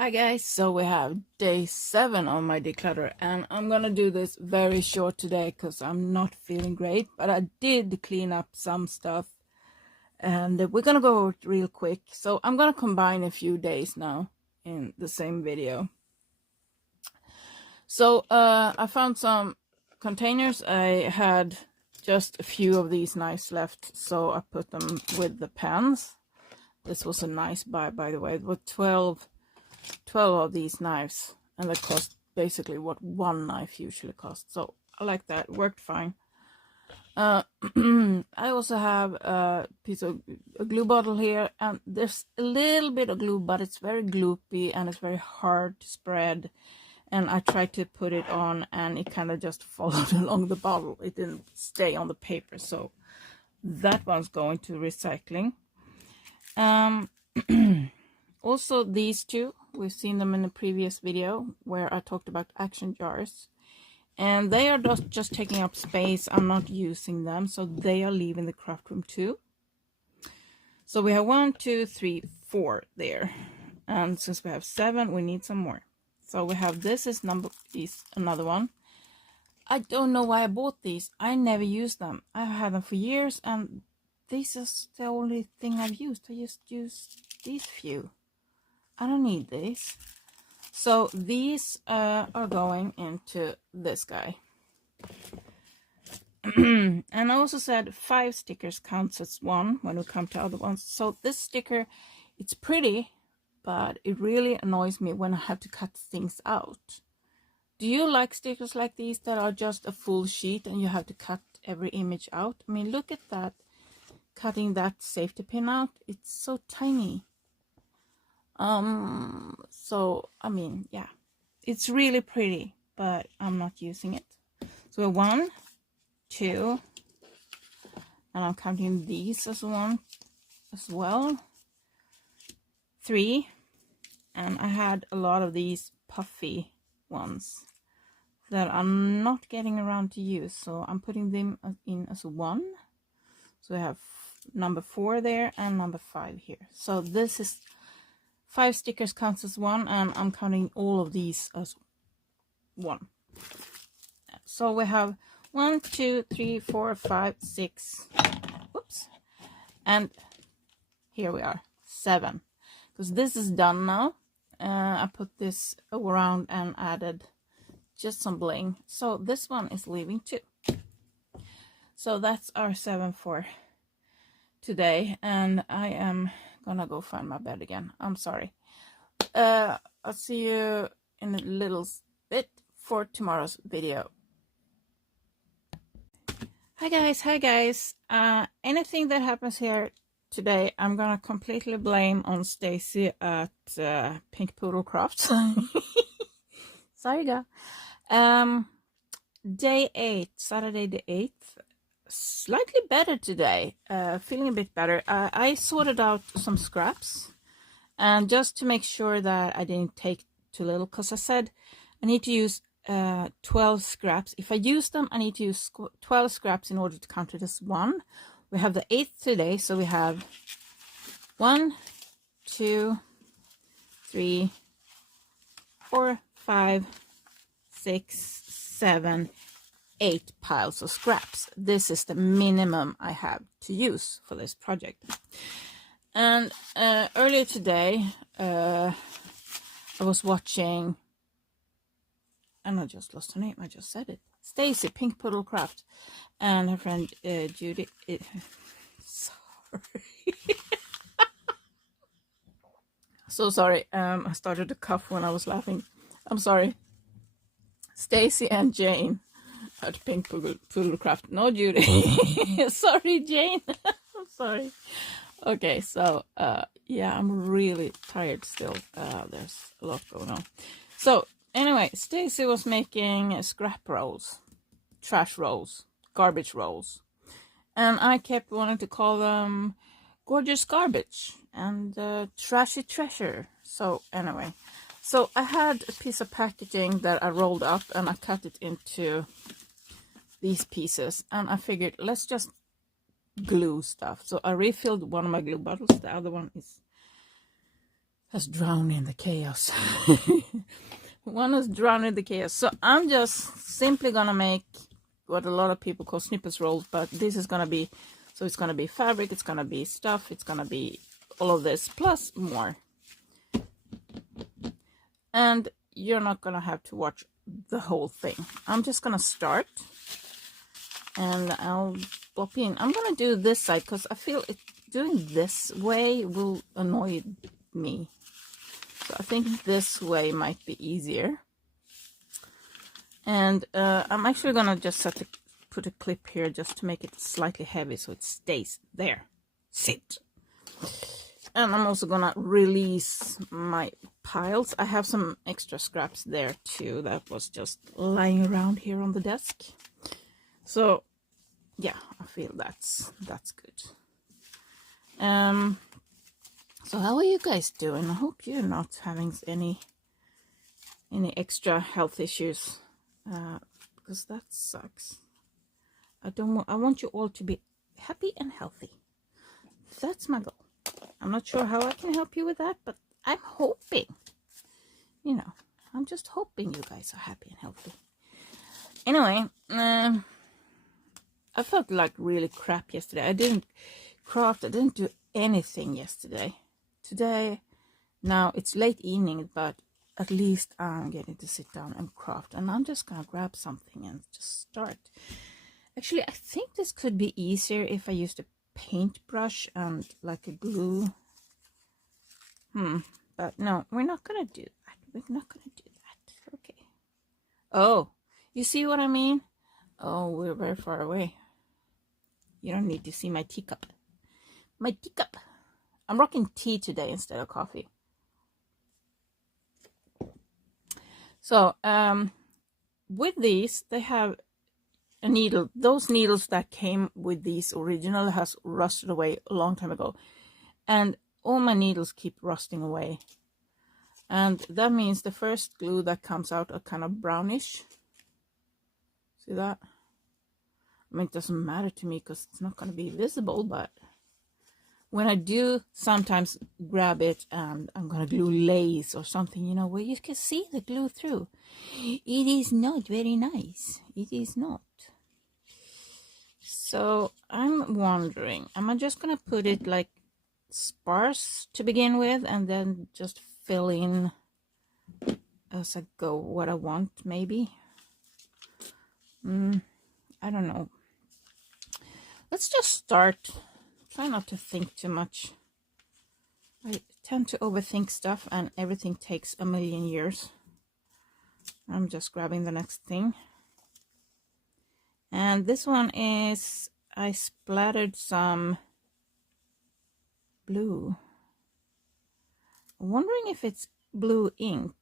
Hi guys, so we have day 7 on my declutter, and I'm gonna do this very short today because I'm not feeling great, but I did clean up some stuff and we're gonna go over it real quick. So I'm gonna combine a few days now in the same video. So I found some containers. I had just a few of these knives left, so I put them with the pans. This was a nice buy, by the way. It was 12 of these knives, and they cost basically what one knife usually costs, so I like that. It worked fine. I also have a piece of a glue bottle here, and there's a little bit of glue, but it's very gloopy and it's very hard to spread, and I tried to put it on and it kind of just followed along the bottle. It didn't stay on the paper, so that one's going to recycling. Also, these two, we've seen them in the previous video where I talked about action jars, and they are just taking up space. I'm not using them, so they are leaving the craft room too. So we have 1, 2, 3, 4 there, and since we have 7, we need some more. So we have this is another one. I don't know why I bought these. I never use them. I've had them for years, and this is the only thing I've used. I just use these few. I don't need these. So these are going into this guy. And I also said 5 stickers counts as 1 when we come to other ones. So this sticker, it's pretty, but it really annoys me when I have to cut things out. Do you like stickers like these that are just a full sheet and you have to cut every image out? I mean, look at that. Cutting that safety pin out, it's so tiny. So I mean, yeah, it's really pretty, but I'm not using it. So 1, 2, and I'm counting these as 1 as well, 3, and I had a lot of these puffy ones that I'm not getting around to use, so I'm putting them in as 1. So I have number 4 there and number 5 here. So this is 5 stickers counts as 1, and I'm counting all of these as 1. So we have 1, 2, 3, 4, 5, 6. Oops. And here we are, 7. Because this is done now. I put this around and added just some bling. So this one is leaving too. So that's our 7 for today, and I am gonna go find my bed again. I'm sorry. I'll see you in a little bit for tomorrow's video. Hi guys. Anything that happens here today, I'm gonna completely blame on Stacy at Pink Poodle Crafts. Sorry girl. Day 8, Saturday the 8th. Slightly better today, feeling a bit better. I sorted out some scraps, and just to make sure that I didn't take too little, because I said I need to use 12 scraps. If I use them, I need to use 12 scraps in order to count it as 1. We have the 8th today, so we have 1, 2, 3, 4, 5, 6, 7, 8 piles of scraps. This is the minimum I have to use for this project. And earlier today, I was watching, and I just lost her name, I just said it, Stacy, Pink Poodle Craft, and her friend Judy. Sorry. So sorry, I started to cough when I was laughing. I'm sorry. Stacy and Jane at Pink Poodle Craft. No, Judy. Sorry, Jane. I'm sorry. Okay, so yeah, I'm really tired still. There's a lot going on. So anyway, Stacy was making scrap rolls, trash rolls, garbage rolls, and I kept wanting to call them gorgeous garbage and trashy treasure. So anyway, so I had a piece of packaging that I rolled up, and I cut it into these pieces, and I figured let's just glue stuff. So I refilled one of my glue bottles. The other one is has drowned in the chaos. One is drowned in the chaos. So I'm just simply gonna make what a lot of people call snippets rolls, but this is gonna be, so it's gonna be fabric, it's gonna be stuff, it's gonna be all of this plus more. And you're not gonna have to watch the whole thing. I'm just gonna start and I'll plop in. I'm gonna do this side because I feel doing this way will annoy me. So I think this way might be easier. And I'm actually gonna just put a clip here just to make it slightly heavy so it stays there. Sit. And I'm also gonna release my piles. I have some extra scraps there too that was just lying around here on the desk. So yeah, I feel that's good. So how are you guys doing? I hope you're not having any extra health issues, because that sucks. I want you all to be happy and healthy. That's my goal. I'm not sure how I can help you with that, but I'm hoping, you know, I'm just hoping you guys are happy and healthy. Anyway, I felt like really crap yesterday. I didn't craft, I didn't do anything yesterday. Today, now it's late evening, but at least I'm getting to sit down and craft. And I'm just gonna grab something and just start. Actually, I think this could be easier if I used a paintbrush and like a glue. But no, we're not gonna do that. We're not gonna do that. Okay. Oh, you see what I mean? Oh, we're very far away. You don't need to see my teacup. My teacup. I'm rocking tea today instead of coffee. So, with these, they have a needle. Those needles that came with these original has rusted away a long time ago. And all my needles keep rusting away. And that means the first glue that comes out are kind of brownish. See that? I mean, it doesn't matter to me because it's not going to be visible, but when I do sometimes grab it and I'm going to glue lace or something, you know, where you can see the glue through. It is not very nice. It is not. So I'm wondering, am I just going to put it like sparse to begin with and then just fill in as I go what I want, maybe? I don't know. Let's just start. Try not to think too much. I tend to overthink stuff and everything takes a million years. I'm just grabbing the next thing. And this one is, I splattered some blue. I'm wondering if it's blue ink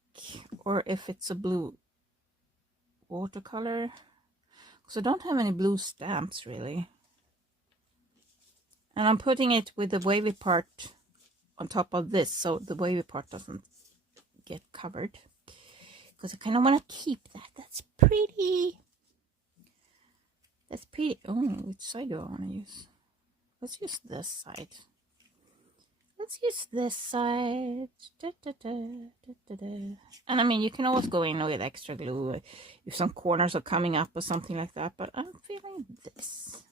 or if it's a blue watercolor. Because I don't have any blue stamps really. And I'm putting it with the wavy part on top of this, so the wavy part doesn't get covered. Because I kind of want to keep that. That's pretty. That's pretty. Oh, which side do I want to use? Let's use this side. Let's use this side. Da, da, da, da, da, da. And I mean, you can always go in with extra glue if some corners are coming up or something like that. But I'm feeling this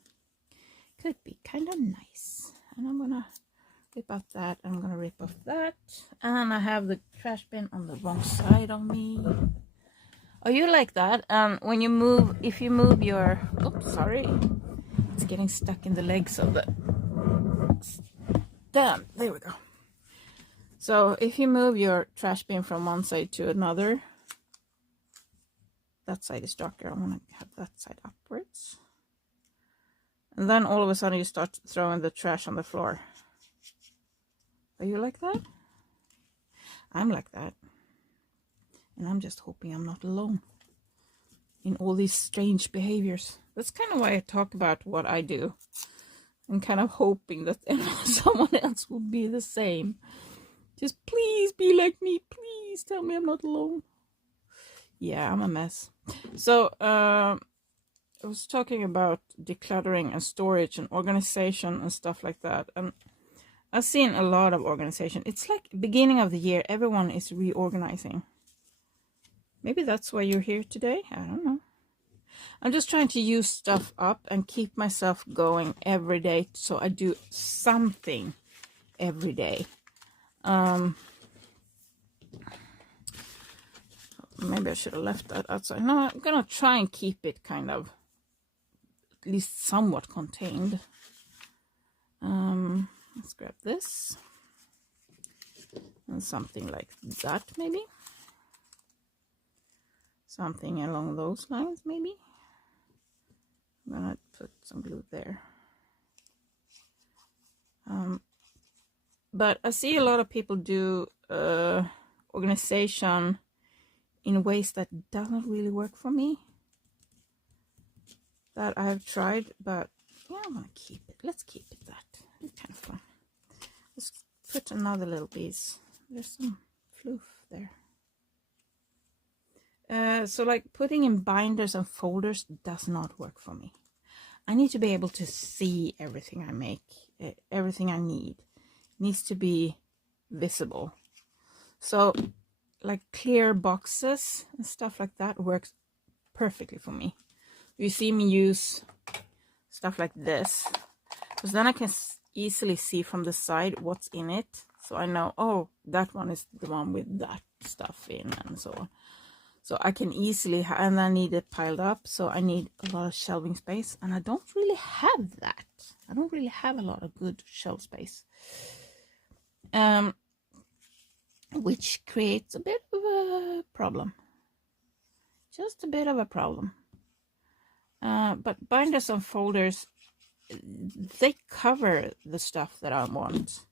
could be kind of nice. And I'm gonna rip out that. I'm gonna rip off that. And I have the trash bin on the wrong side of me. Oh, you like that? When you move, if you move your, oops, sorry, it's getting stuck in the legs of the stand. There we go. So if you move your trash bin from one side to another, that side is darker. I want to have that side upwards. And then all of a sudden you start throwing the trash on the floor. Are you like that? I'm like that. And I'm just hoping I'm not alone in all these strange behaviors. That's kind of why I talk about what I do. I'm kind of hoping that someone else will be the same. Just please be like me. Please tell me I'm not alone. Yeah, I'm a mess. So, I was talking about decluttering and storage and organization and stuff like that. And I've seen a lot of organization. It's like beginning of the year, everyone is reorganizing. Maybe that's why you're here today. I don't know. I'm just trying to use stuff up and keep myself going every day, so I do something every day. Maybe I should have left that outside. No, I'm gonna try and keep it kind of at least somewhat contained. Let's grab this and something like that, maybe something along those lines. Maybe I'm gonna put some glue there. But I see a lot of people do organization in ways that doesn't really work for me, that I've tried, but yeah, I'm gonna keep it. Let's keep it that. It's kind of fun. Let's put another little piece. There's some floof there. So like putting in binders and folders does not work for me. I need to be able to see everything I make. Everything I need needs to be visible. So like clear boxes and stuff like that works perfectly for me. You see me use stuff like this, because then I can easily see from the side what's in it. So I know, oh, that one is the one with that stuff in, and so on. So I can easily, and I need it piled up, so I need a lot of shelving space, and I don't really have that. I don't really have a lot of good shelf space, which creates a bit of a problem. Just a bit of a problem. But binders and folders, they cover the stuff that I want.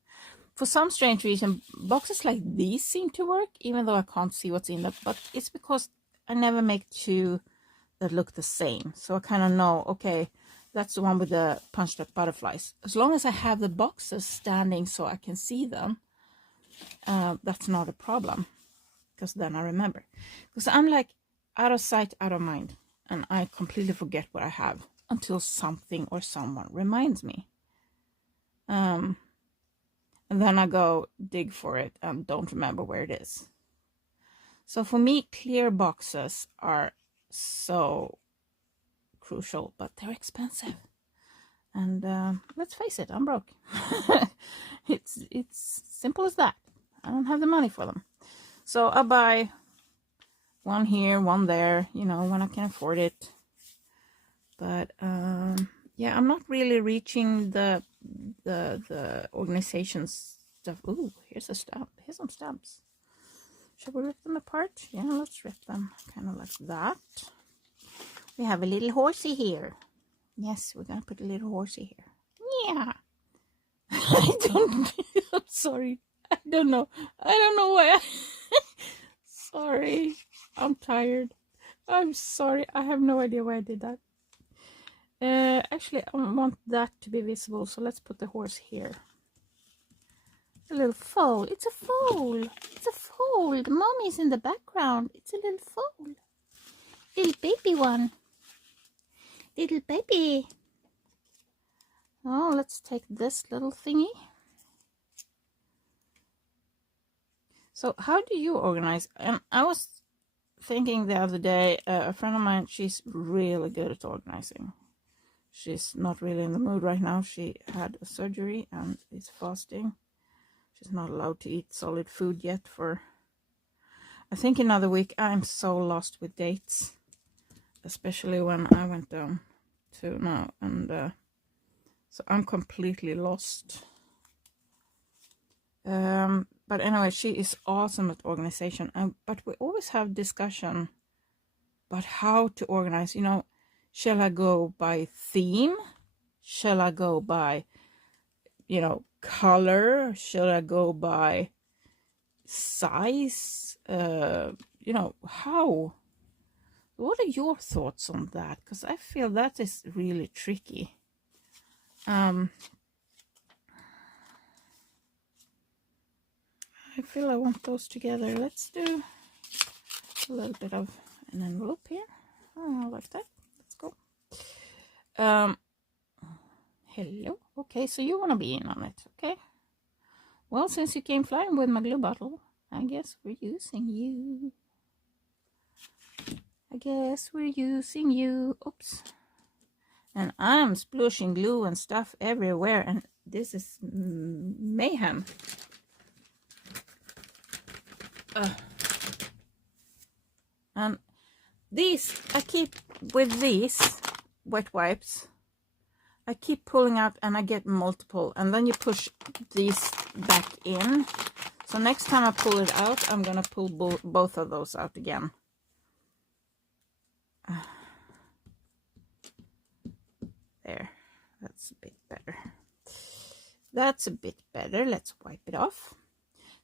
For some strange reason, boxes like these seem to work, even though I can't see what's in them. But it's because I never make two that look the same. So I kind of know, okay, that's the one with the punched up butterflies. As long as I have the boxes standing so I can see them, that's not a problem. Because then I remember. Because I'm like out of sight, out of mind. And I completely forget what I have until something or someone reminds me. And then I go dig for it and don't remember where it is. So for me, clear boxes are so crucial, but they're expensive. And let's face it, I'm broke. It's simple as that. I don't have the money for them. So I'll buy one here, one there, you know, when I can afford it. But yeah, I'm not really reaching the organization stuff. Ooh, here's a stamp. Here's some stamps. Should we rip them apart? Yeah, let's rip them kind of like that. We have a little horsey here. Yes, we're gonna put a little horsey here. Yeah. I'm sorry. I don't know why. Sorry. I'm tired. I'm sorry. I have no idea why I did that. Actually, I want that to be visible, so let's put the horse here. A little foal. It's a foal. It's a foal. The mommy's in the background. It's a little foal. Little baby one. Little baby. Oh, let's take this little thingy. So how do you organize? And I was thinking the other day, a friend of mine, she's really good at organizing. She's not really in the mood right now. She had a surgery and is fasting. She's not allowed to eat solid food yet for, I think, another week. I'm so lost with dates, especially when I went down to now. And so I'm completely lost. But anyway, she is awesome at organization. But we always have discussion about how to organize. You know, shall I go by theme? Shall I go by, you know, color? Shall I go by size? You know, how? What are your thoughts on that? Because I feel that is really tricky. I feel I want those together. Let's do a little bit of an envelope here. Oh, like that. Let's go. Hello. Okay, so you want to be in on it, okay? Well, since you came flying with my glue bottle, I guess we're using you. I guess we're using you. Oops. And I'm sploshing glue and stuff everywhere, and this is mayhem. And these, I keep with these wet wipes, I keep pulling out and I get multiple, and then you push these back in. So next time I pull it out, I'm gonna pull both of those out again. There, that's a bit better. That's a bit better. Let's wipe it off.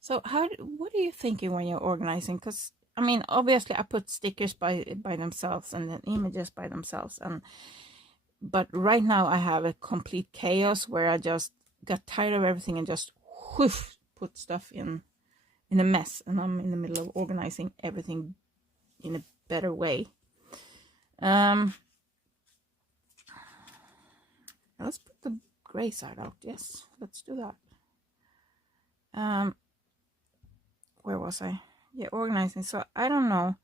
So what are you thinking when you're organizing? Because I mean, obviously I put stickers by themselves and then images by themselves, but right now I have a complete chaos where I just got tired of everything and just whoosh, put stuff in a mess, and I'm in the middle of organizing everything in a better way. Let's put the gray side out. Yes, let's do that. Where was I? Yeah, organizing. So I don't know,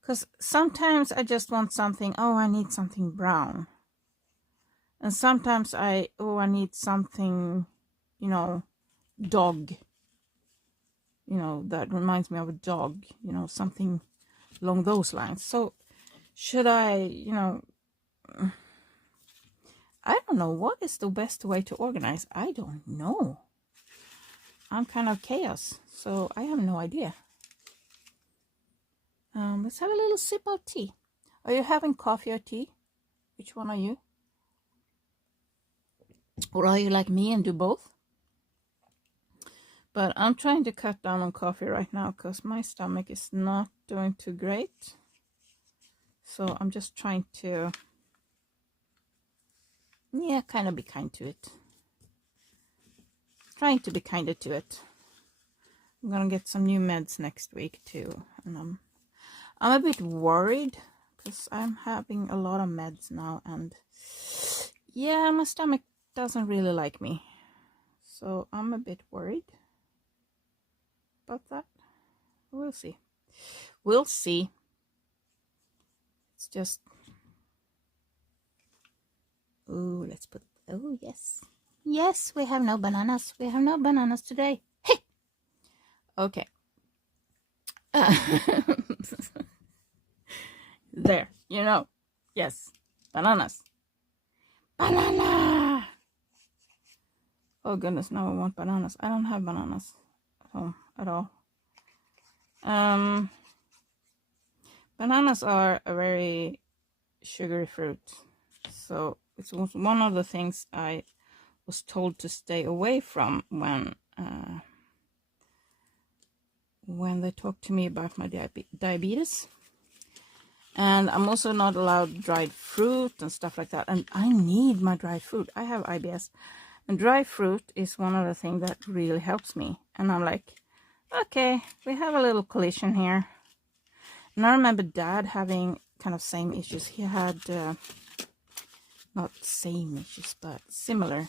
because sometimes I just want something. Oh, I need something brown, and sometimes I need something, you know, dog. You know, that reminds me of a dog. You know, something along those lines. So should I, you know, I don't know what is the best way to organize. I don't know. I'm kind of chaos, so I have no idea. Let's have a little sip of tea. Are you having coffee or tea? Which one are you? Or are you like me and do both? But I'm trying to cut down on coffee right now because my stomach is not doing too great. So I'm just trying to, yeah, kind of be kind to it. Trying to be kinder to it. I'm gonna get some new meds next week too, and I'm a bit worried because I'm having a lot of meds now, and yeah, my stomach doesn't really like me, so I'm a bit worried about that. We'll see. We'll see. It's just, oh, let's put, oh yes, yes, we have no bananas. We have no bananas today. Hey, okay. There, you know, yes, bananas. Banana! Oh goodness, now I want bananas. I don't have bananas at home at all. Bananas are a very sugary fruit, so it was one of the things I was told to stay away from when they talked to me about my diabetes. And I'm also not allowed dried fruit and stuff like that. And I need my dried fruit. I have IBS. And dried fruit is one of the things that really helps me. And I'm like, okay, we have a little collision here. And I remember Dad having kind of same issues. He had, not same issues, but similar.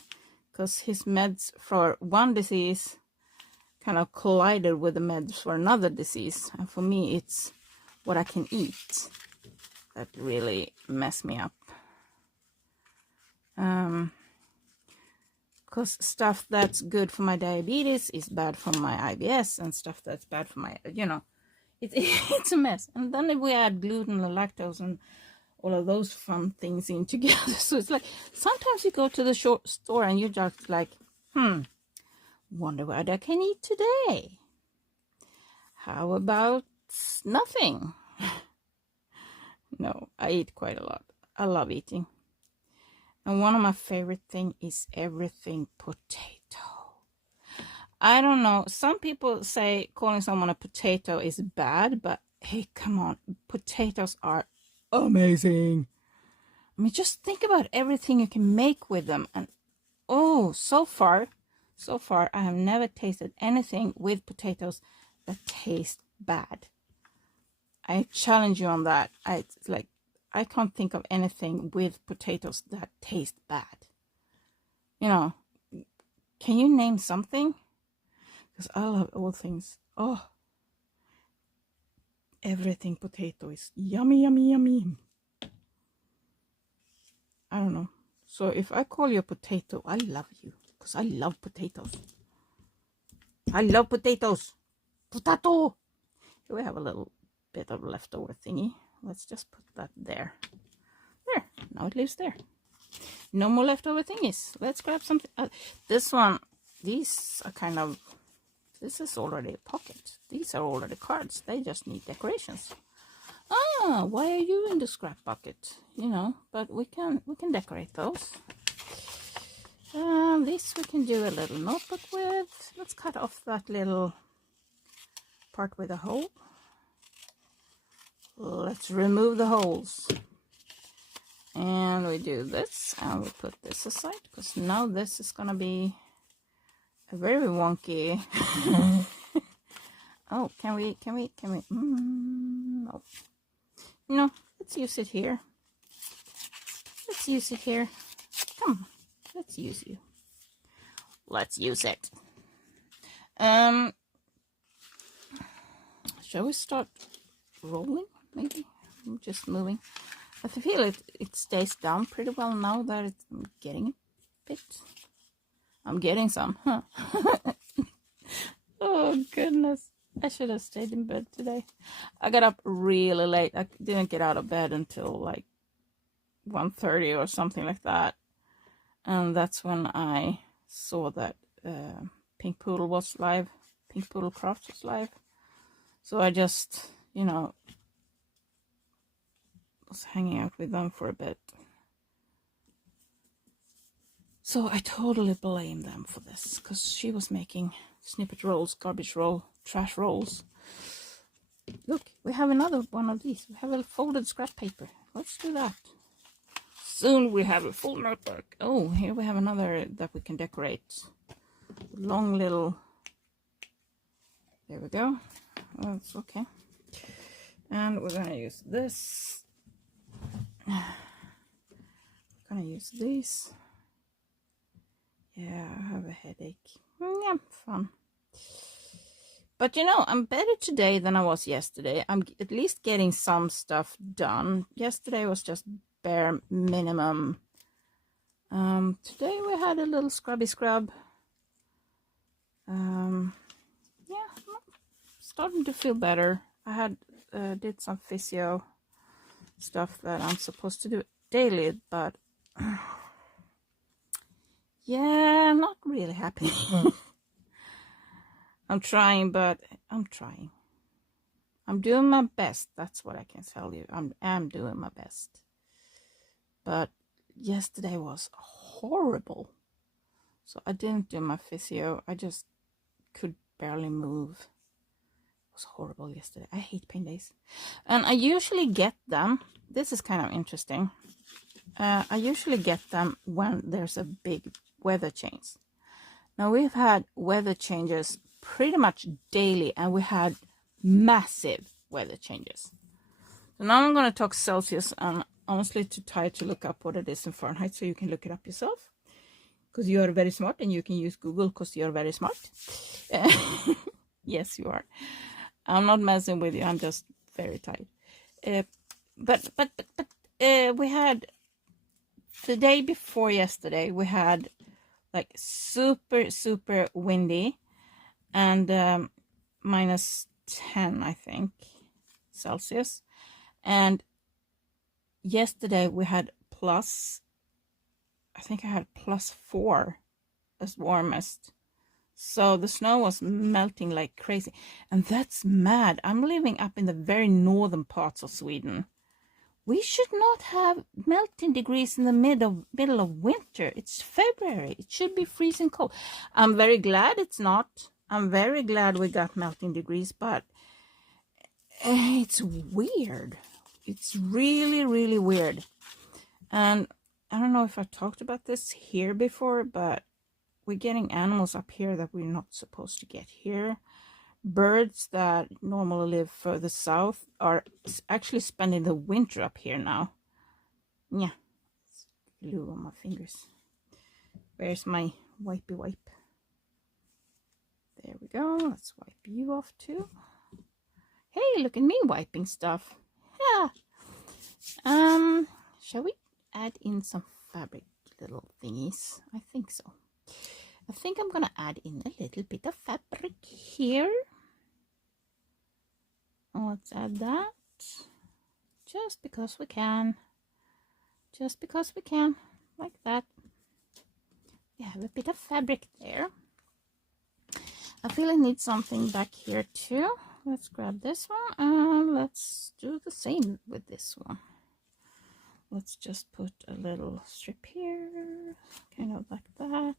Because his meds for one disease kind of collided with the meds for another disease. And for me, it's what I can eat that really mess me up. Because stuff that's good for my diabetes is bad for my IBS, and stuff that's bad for my, you know, it's a mess. And then we add gluten and lactose and all of those fun things in together. So it's like, sometimes you go to the store and you're just like, wonder what I can eat today. How about nothing? No, I eat quite a lot. I love eating. And one of my favorite things is everything potato. I don't know. Some people say calling someone a potato is bad, but hey, come on. Potatoes are amazing. I mean, just think about everything you can make with them. And oh, so far, I have never tasted anything with potatoes that tastes bad. I challenge you on that. I can't think of anything with potatoes that taste bad. You know, can you name something? because I love all things. Oh, everything potato is yummy, yummy, yummy. I don't know. So if I call you a potato, I love you because I love potatoes. I love potatoes. Potato. Here we have a little bit of leftover thingy. Let's just put that there. There. Now it lives there. No more leftover thingies. Let's grab something. This one, these are kind of, this is already a pocket. These are already cards. They just need decorations. Ah, why are you in the scrap bucket? You know, but we can decorate those. This we can do a little notebook with. Let's cut off that little part with a hole. Let's remove the holes. And we do this, and we put this aside, because now this is gonna be a very wonky. Oh, can we, no. No, let's use it here. Let's use it here. Come on, let's use you. Let's use it. Shall we start rolling, maybe? I'm just moving. I feel it stays down pretty well now that I'm getting a bit. I'm getting some, huh? Oh, goodness. I should have stayed in bed today. I got up really late. I didn't get out of bed until like 1:30 or something like that. And that's when I saw that Pink Poodle was live. Pink Poodle Craft was live. So I just, you know, was hanging out with them for a bit. So I totally blame them for this, because she was making snippet rolls, garbage roll, trash rolls. Look, we have another one of these. We have a folded scrap paper. Let's do that. Soon we have a full notebook. Oh, here we have another that we can decorate. Long little. There we go. That's okay. And we're gonna use this. We're gonna use these. Yeah, I have a headache. Yeah, fun. But you know, I'm better today than I was yesterday. I'm at least getting some stuff done. Yesterday was just bare minimum. Today we had a little scrubby scrub. Yeah, starting to feel better. I had did some physio stuff that I'm supposed to do daily, but yeah, I'm not really happy. I'm trying, but I'm trying. I'm doing my best. That's what I can tell you. I'm doing my best. But yesterday was horrible. So I didn't do my physio. I just could barely move. It was horrible yesterday. I hate pain days. And I usually get them. This is kind of interesting. I usually get them when there's a big weather change. Now we've had weather changes pretty much daily, and we had massive weather changes. So now I'm going to talk Celsius, and honestly too tired to look up what it is in Fahrenheit, so you can look it up yourself, because you are very smart, and you can use Google because you're very smart. Yes, you are. I'm not messing with you. I'm just very tired. But we had the day before yesterday. We had like super windy, and -10, I think, Celsius. And yesterday we had I think I had +4 as warmest. So the snow was melting like crazy, and that's mad. I'm living up in the very northern parts of Sweden. We should not have melting degrees in the middle of winter. It's February. It should be freezing cold. I'm very glad it's not. I'm very glad we got melting degrees, but it's weird. It's really, really weird. And I don't know if I talked about this here before, but we're getting animals up here that we're not supposed to get here. Birds that normally live further south are actually spending the winter up here now. Yeah, it's glue on my fingers. Where's my wipey wipe? There we go. Let's wipe you off too. Hey, look at me wiping stuff. Yeah. Shall we add in some fabric little thingies? I think so. I think I'm gonna add in a little bit of fabric here. Let's add that. Just because we can. Just because we can. Like that. We have a bit of fabric there. I feel I need something back here too. Let's grab this one and let's do the same with this one. Let's just put a little strip here, kind of like that.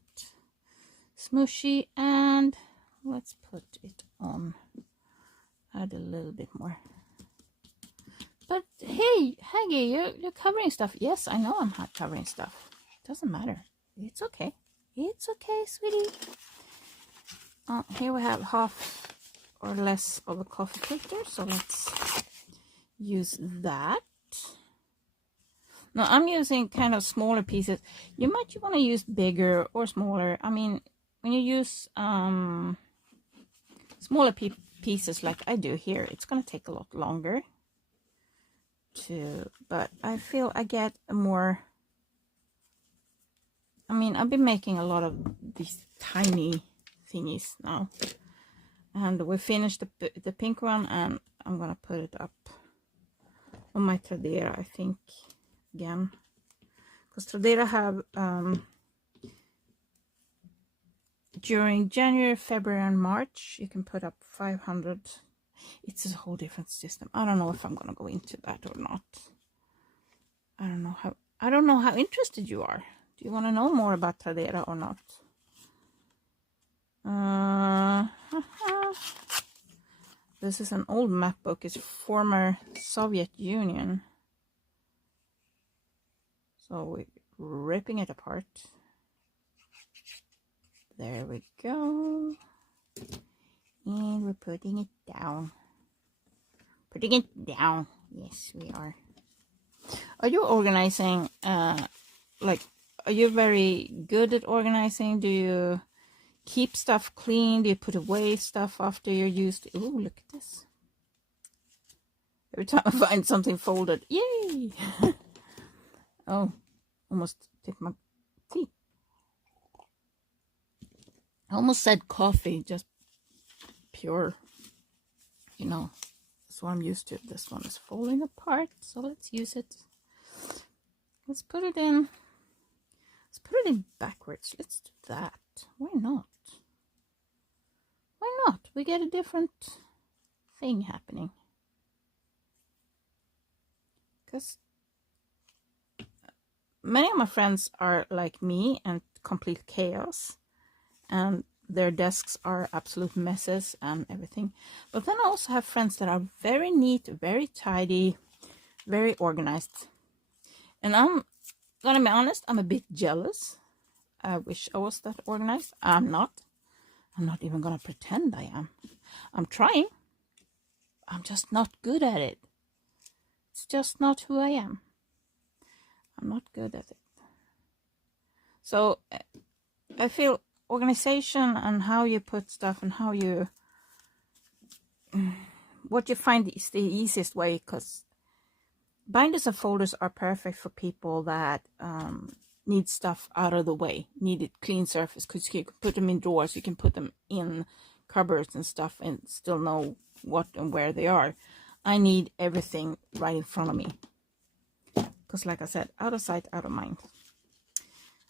Smooshy, and let's put it on. Add a little bit more. But hey, Haggy, you're covering stuff. Yes, I know I'm not covering stuff. Doesn't matter. It's okay. It's okay, sweetie. Here we have half or less of a coffee filter, so let's use that. Now I'm using kind of smaller pieces. You might want to use bigger or smaller. I mean, when you use smaller pieces like I do here, it's going to take a lot longer to, but I feel I get a more, I mean, I've been making a lot of these tiny thingies now, and we finished the pink one, and I'm gonna put it up on my Tradera, I think, again, because Tradera have during January, February and March you can put up 500. It's a whole different system. I don't know if I'm gonna go into that or not. I don't know how interested you are. Do you want to know more about Tradera or not? This is an old map book. It's former Soviet Union. So we're ripping it apart. There we go. And we're putting it down. Putting it down. Yes, we are. Are you organizing? Like, are you very good at organizing? Do you keep stuff clean? Do you put away stuff after you're used? Oh, look at this. Every time I find something folded, yay! Oh, almost tipped my tea. I almost said coffee, just pure, you know, that's what I'm used to. This one is falling apart, so let's use it. Let's put it in. Let's put it in backwards. Let's do that. Why not? Why not? We get a different thing happening. Because many of my friends are like me and complete chaos. And their desks are absolute messes and everything. But then I also have friends that are very neat, very tidy, very organized. And I'm gonna be honest, I'm a bit jealous. I wish I was that organized. I'm not. I'm not even gonna pretend I am. I'm trying. I'm just not good at it. It's just not who I am. I'm not good at it. So I feel organization and how you put stuff and how you, what you find is the easiest way, because binders and folders are perfect for people that need stuff out of the way, need a clean surface, because you can put them in drawers, you can put them in cupboards and stuff and still know what and where they are. I need everything right in front of me, because like I said, out of sight, out of mind.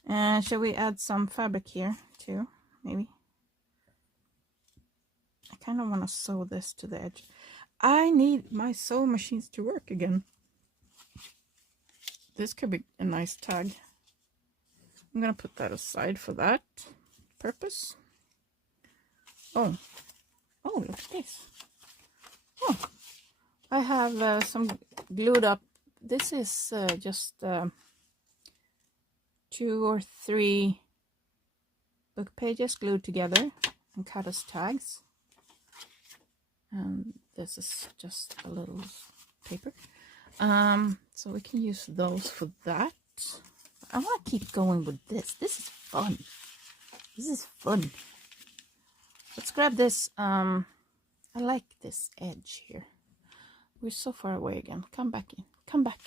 And shall we add some fabric here too, maybe? I kind of want to sew this to the edge. I need my sewing machines to work again. This could be a nice tag. I'm gonna put that aside for that purpose. Oh, look at this. Oh, I have some glued up. This is just 2 or 3 book pages glued together and cut as tags. And this is just a little paper. So we can use those for that. I want to keep going with this. This is fun. This is fun. Let's grab this. I like this edge here. We're so far away again. Come back in. Come back.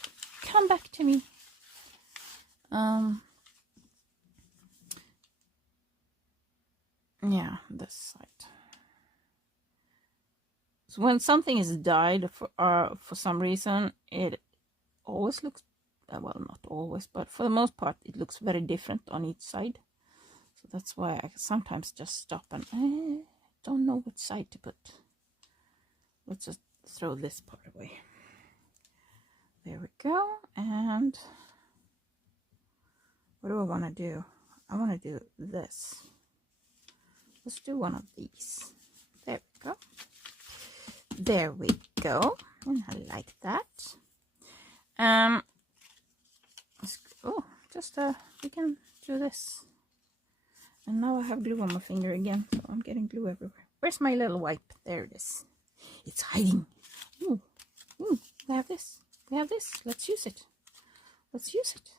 Come back to me. Yeah, this side. So when something is dyed for some reason, it always looks, well, not always, but for the most part, it looks very different on each side. So that's why I sometimes just stop and I don't know which side to put. Let's just throw this part away. There we go. And what do I want to do? I want to do this. Let's do one of these. There we go. There we go. And I like that. Oh, just we can do this. And now I have glue on my finger again, so I'm getting glue everywhere. Where's my little wipe? There it is. It's hiding. Ooh, ooh, we have this. We have this. Let's use it. Let's use it.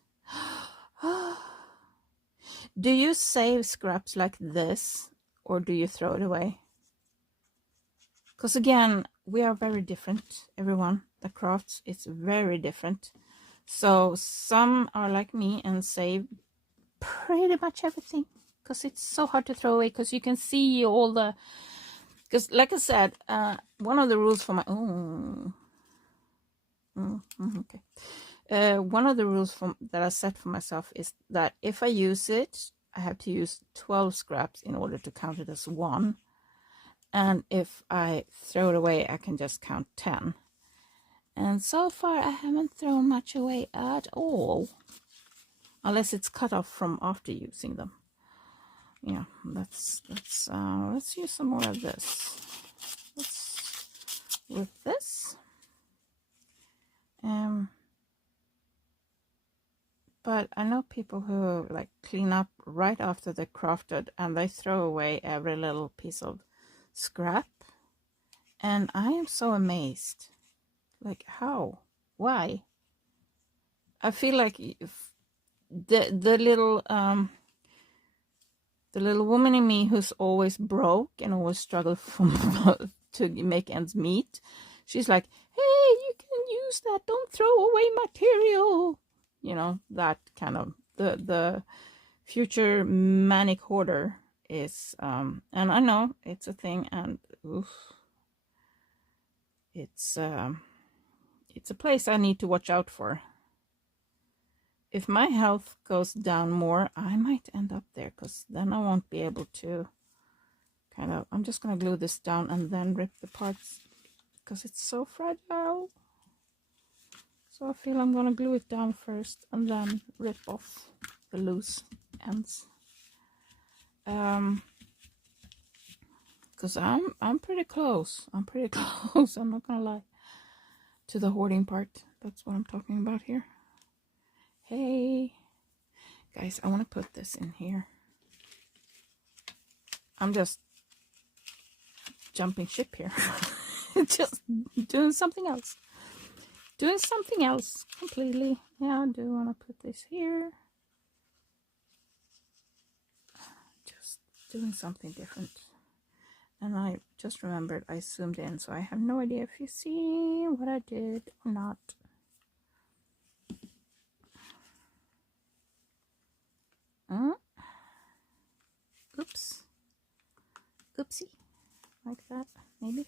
Do you save scraps like this, or do you throw it away? Because again, we are very different, everyone that crafts. It's very different. So some are like me and save pretty much everything, because it's so hard to throw away, because you can see all the, because like I said, one of the rules for my one of the rules that I set for myself is that if I use it, I have to use 12 scraps in order to count it as one. And if I throw it away, I can just count 10. And so far, I haven't thrown much away at all. Unless it's cut off from after using them. Yeah, let's use some more of this. Let's rip this. But I know people who like clean up right after they're crafted and they throw away every little piece of scrap. And I am so amazed. Like, how? Why? I feel like if the little woman in me who's always broke and always struggle to make ends meet, she's like, hey, you can use that, don't throw away material, you know, that kind of the future manic hoarder is and I know it's a thing, and oof, it's a place I need to watch out for. If my health goes down more, I might end up there, because then I won't be able to kind of, I'm just going to glue this down and then rip the parts, because it's so fragile. So I feel I'm going to glue it down first and then rip off the loose ends. Because I'm pretty close. I'm pretty close, I'm not going to lie, to the hoarding part. That's what I'm talking about here. Hey guys, I want to put this in here. I'm just jumping ship here. Just doing something else. Doing something else completely. Yeah, I do want to put this here. Just doing something different. And I just remembered I zoomed in, so I have no idea if you see what I did or not. Oops. Oopsie. Like that, maybe.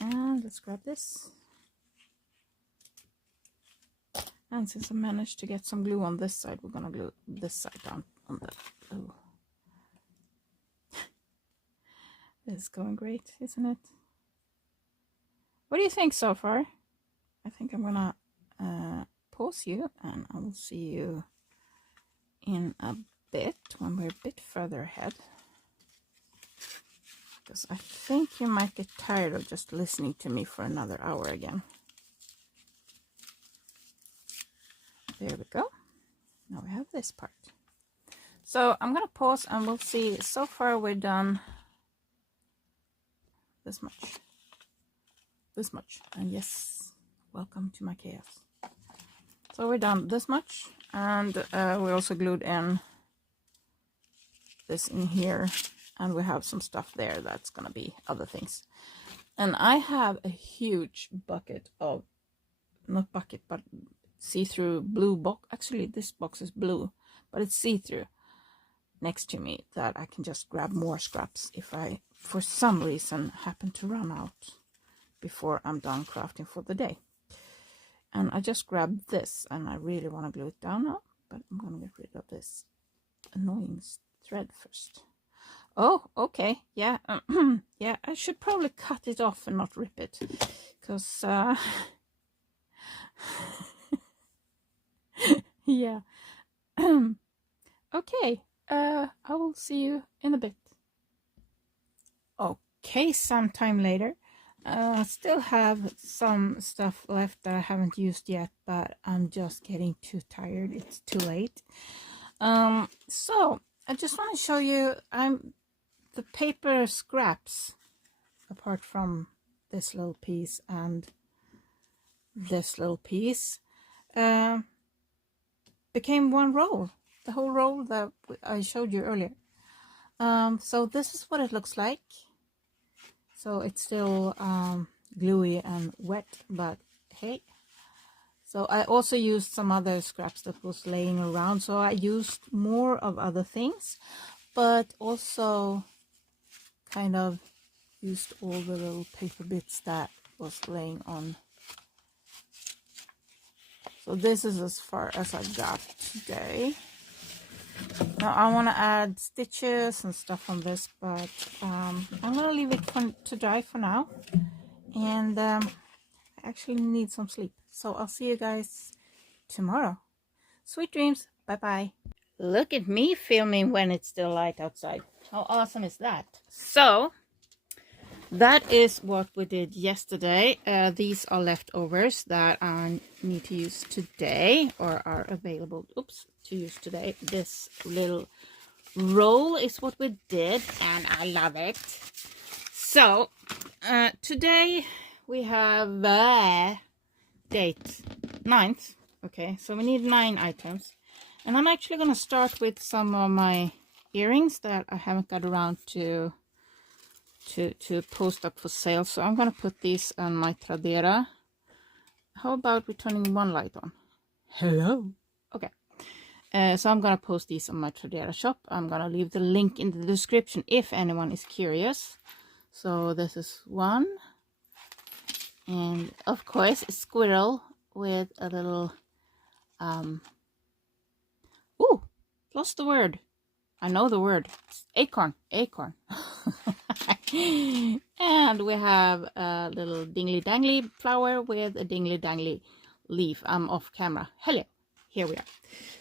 And let's grab this. And since I managed to get some glue on this side, we're gonna glue this side down on the glue. This is going great, isn't it? What do you think so far? I think I'm gonna pause you, and I will see you in a bit when we're a bit further ahead. Because I think you might get tired of just listening to me for another hour again. There we go. Now we have this part. So I'm going to pause and we'll see. So far we're done this much. This much. And yes, welcome to my chaos. So we're done this much. And we also glued in this in here. and we have some stuff there that's gonna be other things. And I have a huge bucket of, not bucket, but see-through blue box. Actually, this box is blue, but it's see-through next to me, that I can just grab more scraps if I, for some reason, happen to run out before I'm done crafting for the day. And I just grabbed this, and I really want to glue it down now, but I'm gonna get rid of this annoying thread first. Oh, okay, yeah. Yeah, I should probably cut it off and not rip it, because yeah. Okay, I will see you in a bit. Okay, sometime later. Still have some stuff left that I haven't used yet, but I'm just getting too tired. It's too late. So I just want to show you the paper scraps, apart from this little piece and this little piece, became one roll. The whole roll that I showed you earlier. So this is what it looks like. So it's still gluey and wet, but hey. So I also used some other scraps that was laying around. So I used more of other things, but also kind of used all the little paper bits that was laying on. So this is as far as I got today. Now I want to add stitches and stuff on this, but I'm going to leave it to dry for now. And I actually need some sleep. So I'll see you guys tomorrow. Sweet dreams. Bye-bye. Look at me filming when it's still light outside. How awesome is that? So that is what we did yesterday. These are leftovers that I need to use today, or are available, to use today. This little roll is what we did, and I love it. So today we have date 9th. Okay, so we need 9 items, and I'm actually going to start with some of my earrings that I haven't got around to post up for sale. So I'm going to put these on my Tradera. How about we turning one light on? Hello. Okay. So I'm going to post these on my Tradera shop. I'm going to leave the link in the description if anyone is curious. So this is one. And of course a squirrel with a little ooh, lost the word. I know the word. It's acorn. Acorn. And we have a little dingly dangly flower with a dingly dangly leaf. I'm off camera. Hello. Here we are.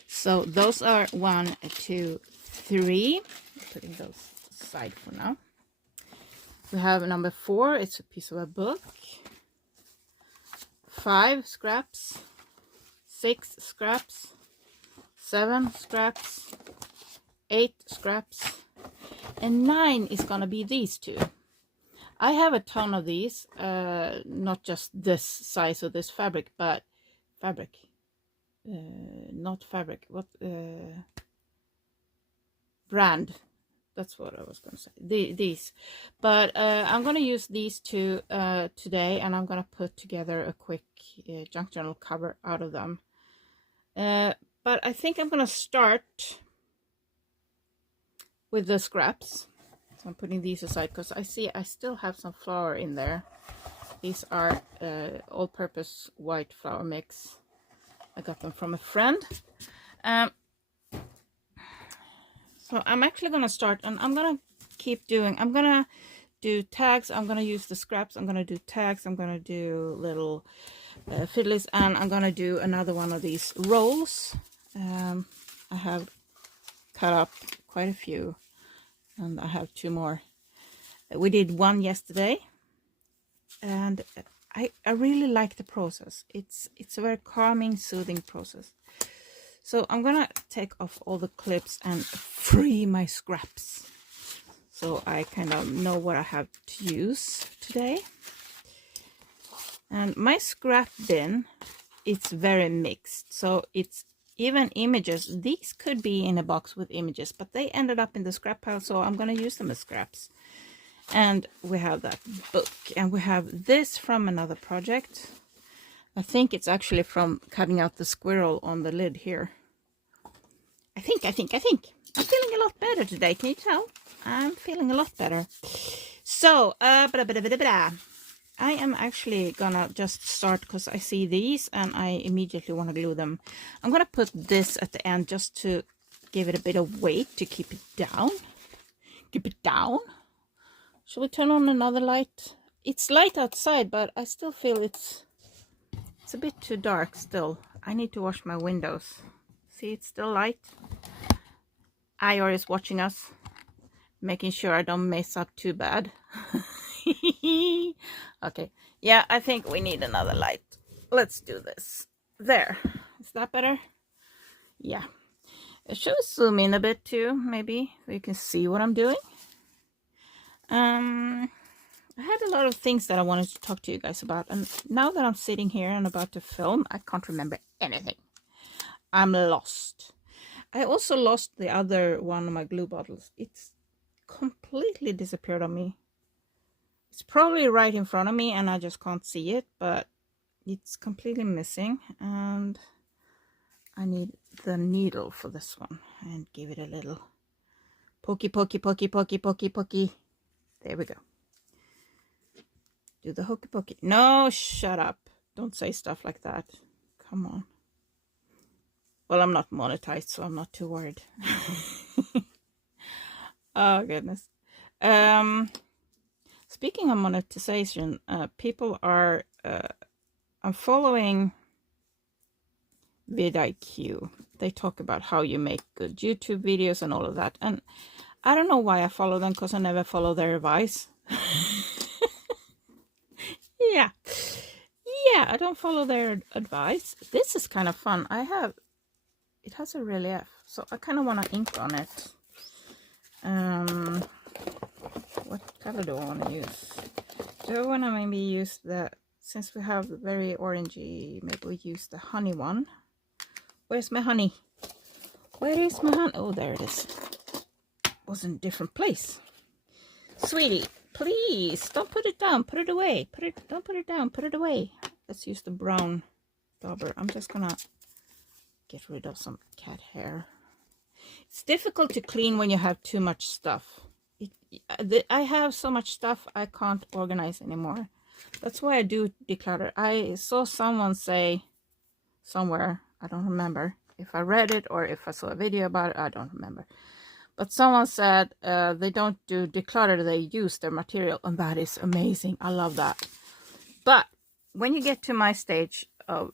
So those are 1, 2, 3. Putting those aside for now. We have number 4. It's a piece of a book. 5 scraps. 6 scraps. 7 scraps. 8 scraps. And 9 is gonna be these 2. I have a ton of these, not just this size of this fabric, but fabric, not fabric, what, brand, that's what I was gonna say, these, but I'm gonna use these 2 today, and I'm gonna put together a quick junk journal cover out of them, but I think I'm gonna start with the scraps. So I'm putting these aside because I see I still have some flour in there. These are all-purpose white flour mix. I got them from a friend. So I'm actually going to start, and I'm going to keep doing, I'm going to do tags. I'm going to use the scraps. I'm going to do tags. I'm going to do little fiddlies, and I'm going to do another one of these rolls. I have cut up quite a few, and I have 2 more. We did 1 yesterday, and I really like the process. It's a very calming, soothing process. So I'm gonna take off all the clips and free my scraps, so I kind of know what I have to use today. And my scrap bin, it's very mixed, so it's even images. These could be in a box with images, but they ended up in the scrap pile, so I'm going to use them as scraps. And we have that book, and we have this from another project. I think it's actually from cutting out the squirrel on the lid here. I think. I'm feeling a lot better today. Can you tell? I'm feeling a lot better. So, I am actually gonna just start because I see these and I immediately want to glue them. I'm gonna put this at the end just to give it a bit of weight to keep it down. Keep it down. Shall we turn on another light? It's light outside, but I still feel it's a bit too dark still. I need to wash my windows. See, it's still light. Ior is watching us, making sure I don't mess up too bad. Okay, yeah, I think we need another light. Let's do this. There. Is that better? Yeah. Should we zoom in a bit too, maybe, so you can see what I'm doing? I had a lot of things that I wanted to talk to you guys about, and now that I'm sitting here and about to film, I can't remember anything. I'm lost. I also lost the other one of my glue bottles. It's completely disappeared on me. It's probably right in front of me and I just can't see it, but it's completely missing, and I need the needle for this one and give it a little pokey. There we go. Do the hokey pokey. No, shut up. Don't say stuff like that. Come on. Well, I'm not monetized, so I'm not too worried. Oh, goodness. Speaking of monetization, people are... I'm following vidIQ. They talk about how you make good YouTube videos and all of that. And I don't know why I follow them, because I never follow their advice. Yeah, I don't follow their advice. This is kind of fun. It has a relief, so I kind of want to ink on it. What color do I want to use? Do I want to maybe use the, since we have very orangey, maybe we use the honey one. Where's my honey? Where is my honey? Oh, there it is. It was in a different place. Sweetie, please don't put it down. Put it away. Don't put it down. Put it away. Let's use the brown dauber. I'm just gonna get rid of some cat hair. It's difficult to clean when you have too much stuff. I have so much stuff I can't organize anymore. That's why I do declutter. I saw someone say somewhere, I don't remember if I read it or if I saw a video about it, I don't remember. But someone said they don't do declutter, they use their material, and that is amazing. I love that. But when you get to my stage of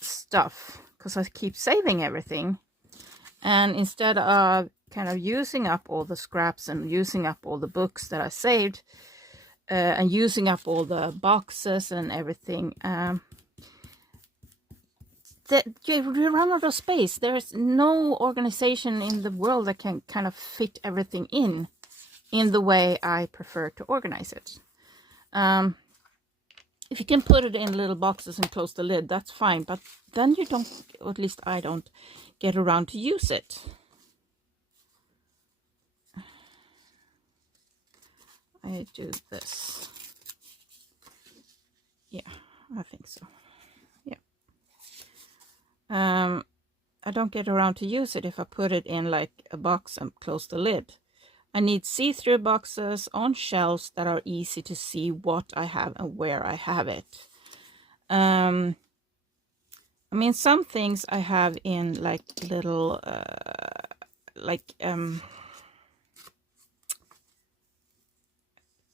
stuff, because I keep saving everything, and instead of kind of using up all the scraps and using up all the books that I saved, and using up all the boxes and everything, you run out of space. There's no organization in the world that can kind of fit everything in the way I prefer to organize it. If you can put it in little boxes and close the lid, that's fine, but then you don't, or at least I don't, get around to use it. I do this. Yeah, I think so. I don't get around to use it if I put it in like a box and close the lid. I need see-through boxes on shelves that are easy to see what I have and where I have it. I mean, some things I have in like little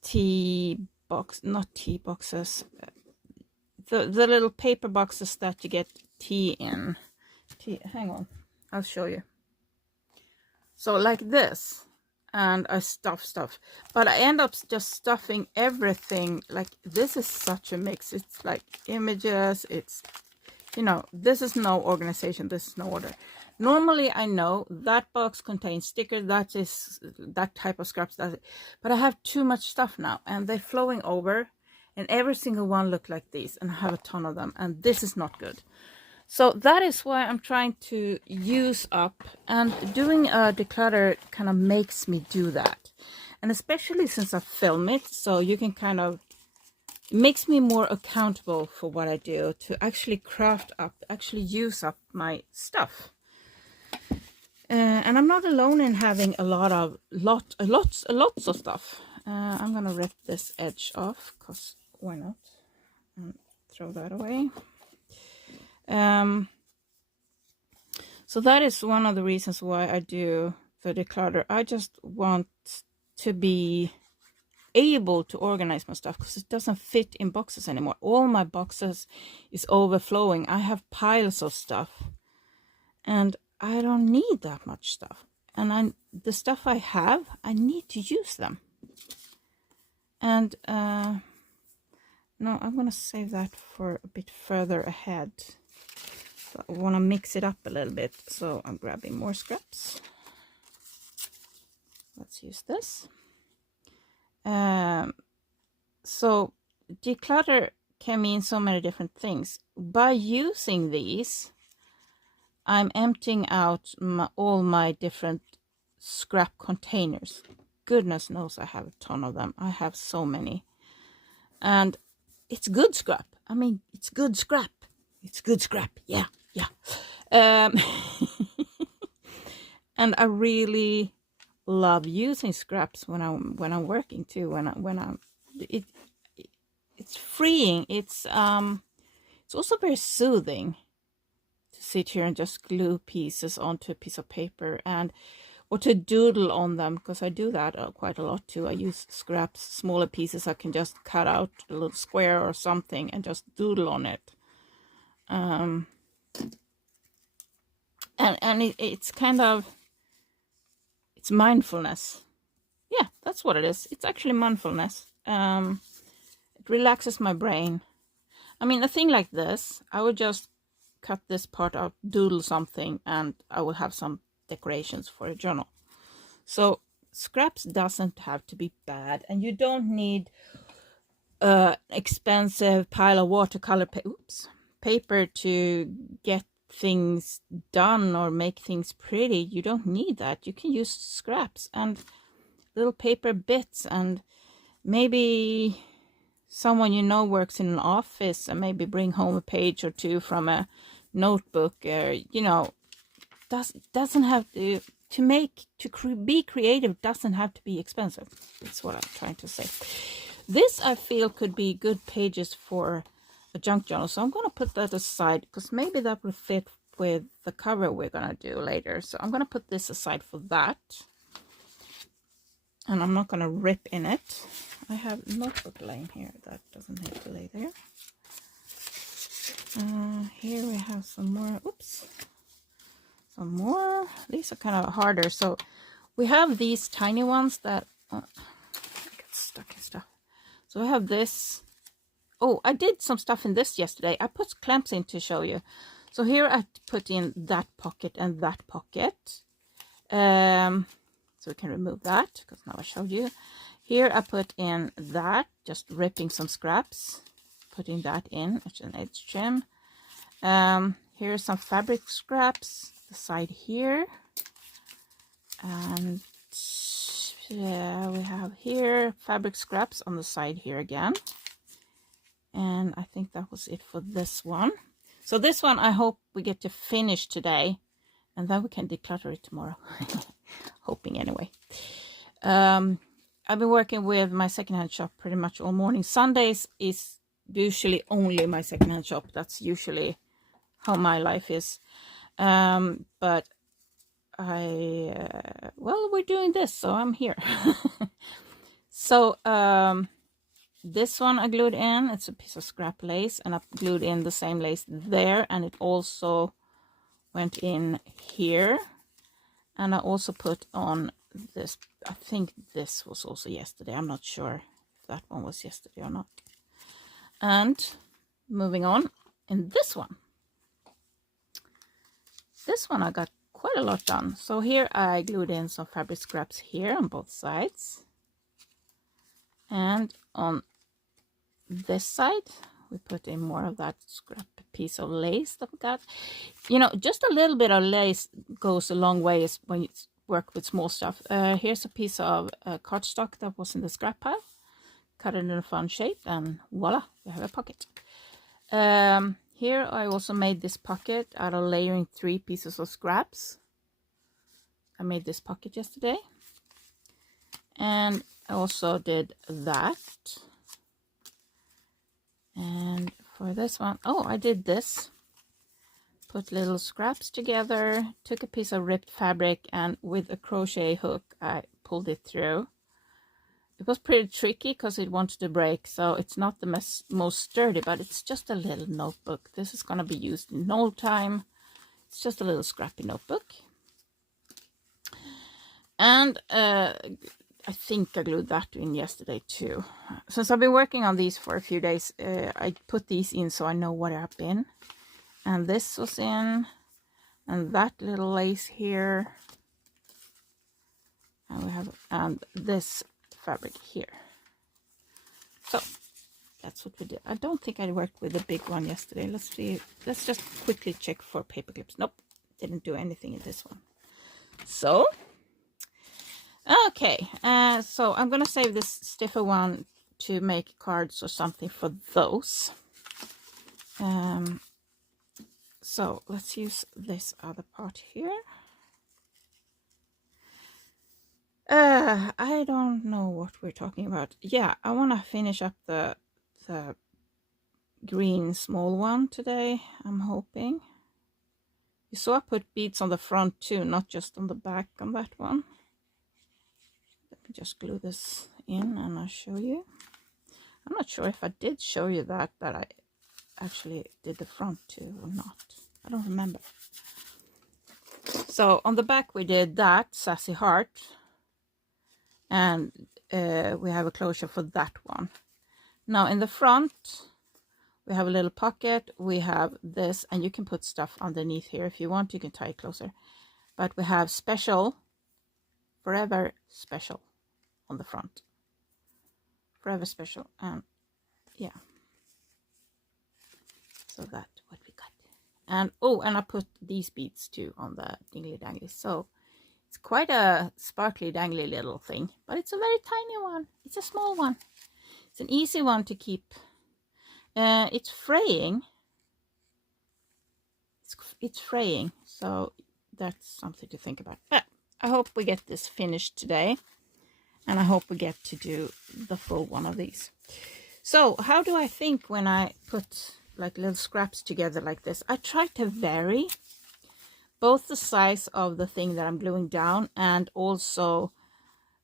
tea box, not tea boxes, the little paper boxes that you get tea in. Hang on, I'll show you. So like this, and I stuff, but I end up just stuffing everything. Like, this is such a mix. It's like images, it's, you know, this is no organization, this is no order. Normally I know that box contains stickers, that is that type of scraps, that's it. But I have too much stuff now, and they're flowing over, and every single one look like these, and I have a ton of them, and this is not good. So that is why I'm trying to use up, and doing a declutter kind of makes me do that. And especially since I film it, so you can kind of, it makes me more accountable for what I do, to actually craft up, actually use up my stuff. And I'm not alone in having a lot of lots of stuff. I'm gonna rip this edge off, because why not? And throw that away. So that is one of the reasons why I do the declutter. I just want to be able to organize my stuff, because it doesn't fit in boxes anymore. All my boxes is overflowing. I have piles of stuff, and I don't need that much stuff. And the stuff I have, I need to use them. And no, I'm gonna save that for a bit further ahead. So I want to mix it up a little bit, so I'm grabbing more scraps. Let's use this. So declutter can mean so many different things. By using these, I'm emptying out all my different scrap containers. Goodness knows I have a ton of them. I have so many. And it's good scrap. I mean, it's good scrap. It's good scrap. Yeah. And I really love using scraps when I'm working too. It's freeing. It's also very soothing to sit here and just glue pieces onto a piece of paper, or to doodle on them, because I do that quite a lot too. I use scraps, smaller pieces. I can just cut out a little square or something and just doodle on it. And it's kind of, it's mindfulness. Yeah, that's what it is. It's actually mindfulness. It relaxes my brain. I mean, a thing like this, I would just cut this part out, doodle something, and I will have some decorations for a journal. So scraps doesn't have to be bad, and you don't need expensive pile of watercolor paper to get things done or make things pretty. You don't need that. You can use scraps and little paper bits, and maybe someone you know works in an office, and maybe bring home a page or two from a notebook, or doesn't have to be creative. Doesn't have to be expensive. That's what I'm trying to say. This I feel could be good pages for a junk journal, so I'm going to put that aside, because maybe that will fit with the cover we're going to do later. So I'm going to put this aside for that, and I'm not going to rip in it. I have a notebook laying here that doesn't have to lay there. Here we have some more. Some more. These are kind of harder. So we have these tiny ones that get stuck in stuff. So I have this. Oh, I did some stuff in this yesterday. I put clamps in to show you. So here I put in that pocket and that pocket. So we can remove that, because now I showed you. Here I put in that, just ripping some scraps, putting that in. It's an edge trim. Here's some fabric scraps, the side here. And yeah, we have here fabric scraps on the side here again. And I think that was it for this one. So this one I hope we get to finish today, and then we can declutter it tomorrow. Hoping anyway. I've been working with my secondhand shop pretty much all morning. Sundays is usually only my secondhand shop. That's usually how my life is. But well, we're doing this, so I'm here. So this one I glued in. It's a piece of scrap lace, and I glued in the same lace there, and it also went in here. And I also put on this. I think this was also yesterday. I'm not sure if that one was yesterday or not. And moving on, in this one I got quite a lot done. So here I glued in some fabric scraps here on both sides, and on this side we put in more of that scrap piece of lace that we got. You know, just a little bit of lace goes a long way when you work with small stuff. Here's a piece of cardstock that was in the scrap pile. Cut it in a fun shape, and voila, we have a pocket. Here I also made this pocket out of layering 3 pieces of scraps. I made this pocket yesterday. And I also did that. And for this one, oh, I did this. Put little scraps together, took a piece of ripped fabric, and with a crochet hook, I pulled it through. It was pretty tricky because it wanted to break, so it's not the most sturdy, but it's just a little notebook. This is going to be used in no time. It's just a little scrappy notebook. And I think I glued that in yesterday too. Since I've been working on these for a few days, I put these in so I know what I've been. And this was in, and that little lace here. And we have, and this fabric here. So that's what we did. I don't think I worked with the big one yesterday. Let's see. Let's just quickly check for paper clips. Nope, didn't do anything in this one. So okay, so I'm gonna save this stiffer one to make cards or something for those. So let's use this other part here. I don't know what we're talking about. Yeah, I want to finish up the green small one today, I'm hoping. You saw I put beads on the front too, not just on the back on that one. Let me just glue this in and I'll show you. I'm not sure if I did show you that I actually did the front too or not. I don't remember. So on the back we did that sassy heart, and we have a closure for that one. Now in the front we have a little pocket, we have this, and you can put stuff underneath here if you want. You can tie it closer, but we have special, forever special on the front. Forever special, and yeah, so that's what we got. And oh, and I put these beads too on the dingly dangly, so it's quite a sparkly dangly little thing, but it's a very tiny one. It's a small one. It's an easy one to keep. It's fraying. It's fraying, so that's something to think about. But I hope we get this finished today, and I hope we get to do the full one of these. So how do I think when I put like little scraps together like this? I try to vary both the size of the thing that I'm gluing down and also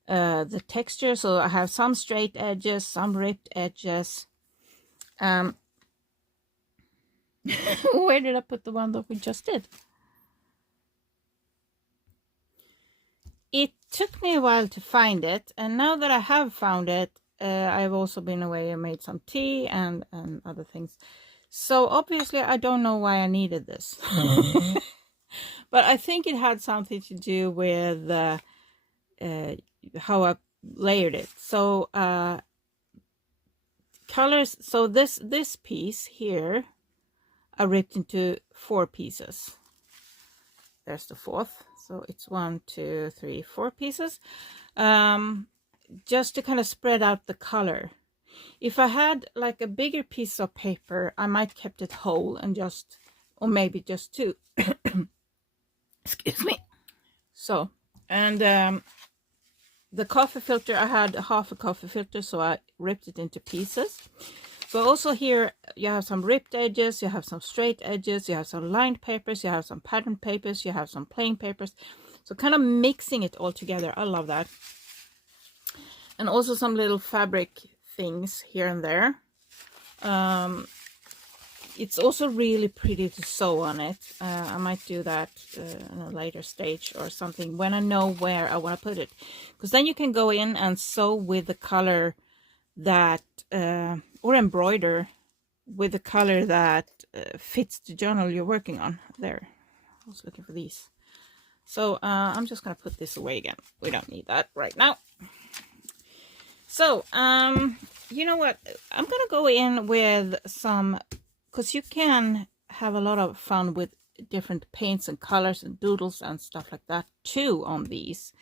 the texture. So I have some straight edges, some ripped edges. Where did I put the one that we just did? It took me a while to find it, and now that I have found it, I've also been away and made some tea and other things. So obviously I don't know why I needed this. But I think it had something to do with how I layered it. So colors, so this piece here I ripped into 4 pieces. There's the 4th, so it's 1, 2, 3, 4 pieces, just to kind of spread out the color. If I had like a bigger piece of paper, I might kept it whole and just, or maybe just 2. Excuse me. So, and the coffee filter, I had half a coffee filter, so I ripped it into pieces. So also here you have some ripped edges, you have some straight edges, you have some lined papers, you have some pattern papers, you have some plain papers. So kind of mixing it all together. I love that. And also some little fabric things here and there. It's also really pretty to sew on it. I might do that in a later stage or something when I know where I want to put it. Because then you can go in and sew with the color that, or embroider with the color that fits the journal you're working on. There, I was looking for these. So I'm just going to put this away again. We don't need that right now. So, you know what? I'm going to go in with some, because you can have a lot of fun with different paints and colors and doodles and stuff like that too on these.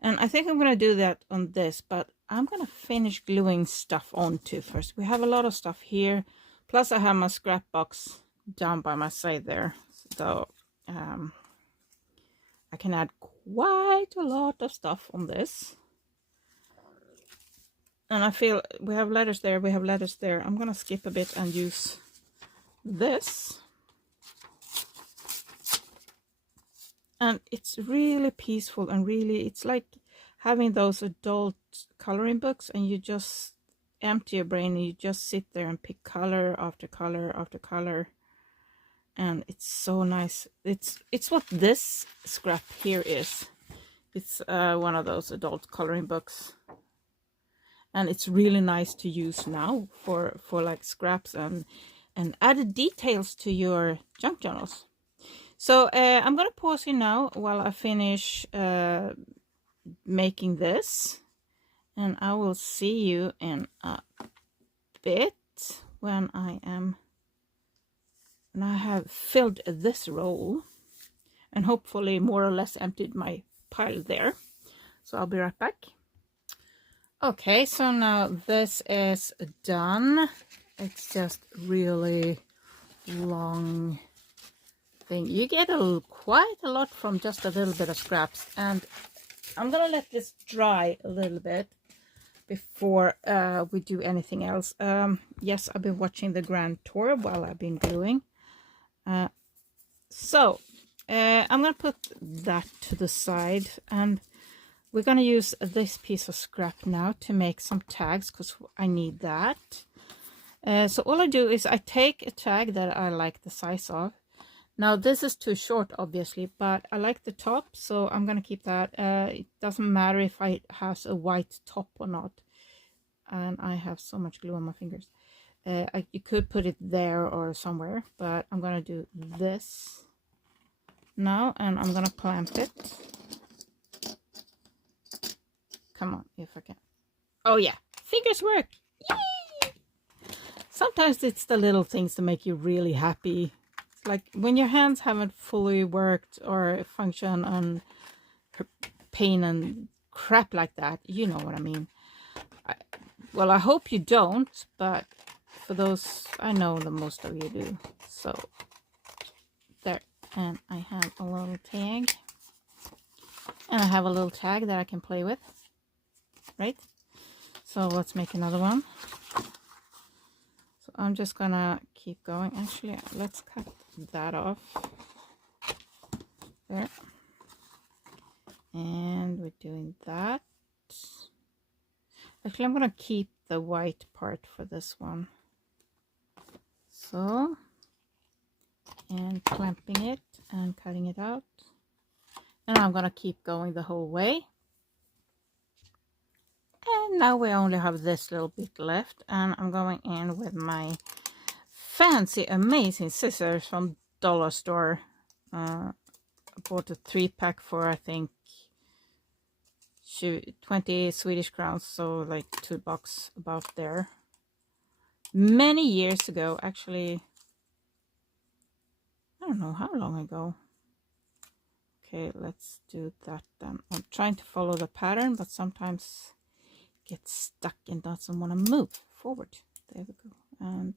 And I think I'm going to do that on this, but I'm going to finish gluing stuff onto first. We have a lot of stuff here. Plus I have my scrap box down by my side there. So I can add quite a lot of stuff on this. And I feel we have letters there, we have letters there. I'm going to skip a bit and use this. And it's really peaceful and really, it's like having those adult coloring books and you just empty your brain and you just sit there and pick color after color after color. And it's so nice. It's what this scrap here is. It's one of those adult coloring books. And it's really nice to use now for like scraps and added details to your junk journals. So I'm going to pause here now while I finish making this. And I will see you in a bit when I have filled this roll. And hopefully more or less emptied my pile there. So I'll be right back. Okay, so now this is done. It's just really long thing. You get quite a lot from just a little bit of scraps, and I'm gonna let this dry a little bit before we do anything else. Yes, I've been watching the Grand Tour while I've been gluing. So I'm gonna put that to the side, and we're going to use this piece of scrap now to make some tags because I need that. So all I do is I take a tag that I like the size of. Now this is too short obviously, but I like the top, so I'm going to keep that. It doesn't matter if it has a white top or not. And I have so much glue on my fingers. You could put it there or somewhere, but I'm going to do this now, and I'm going to clamp it. Come on, if I can. Oh yeah, fingers work. Yay! Sometimes it's the little things that make you really happy. It's like when your hands haven't fully worked or function on pain and crap like that. You know what I mean. Well, I hope you don't, but for those, I know that most of you do. So there, and I have a little tag. And I have a little tag that I can play with. Right, so let's make another one. So I'm just gonna keep going. Actually, let's cut that off there, and we're doing that. Actually, I'm gonna keep the white part for this one. So, and clamping it and cutting it out, and I'm gonna keep going the whole way. And now we only have this little bit left, and I'm going in with my fancy amazing scissors from dollar store. I bought a 3-pack for I think 20 Swedish crowns, so like $2 about there. Many years ago, actually, I don't know how long ago. Okay, let's do that then. I'm trying to follow the pattern, but sometimes gets stuck and doesn't want to move forward. There we go. And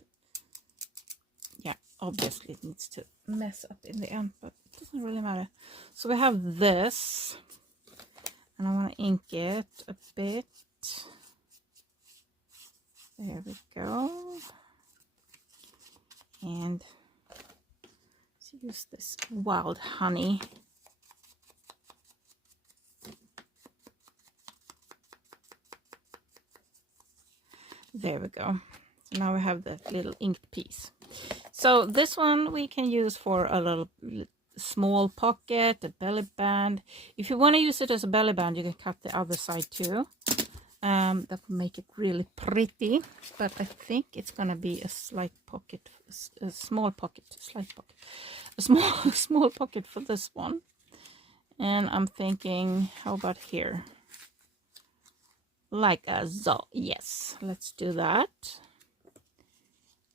yeah, obviously it needs to mess up in the end, but it doesn't really matter. So we have this, and I want to ink it a bit. There we go. And let's use this wild honey. There we go. So now we have the little inked piece. So this one we can use for a little small pocket, a belly band. If you want to use it as a belly band, you can cut the other side too. That will make it really pretty. But I think it's gonna be a slight pocket, a small pocket, slight pocket, a small pocket for this one. And I'm thinking, how about here? Like a yes, let's do that.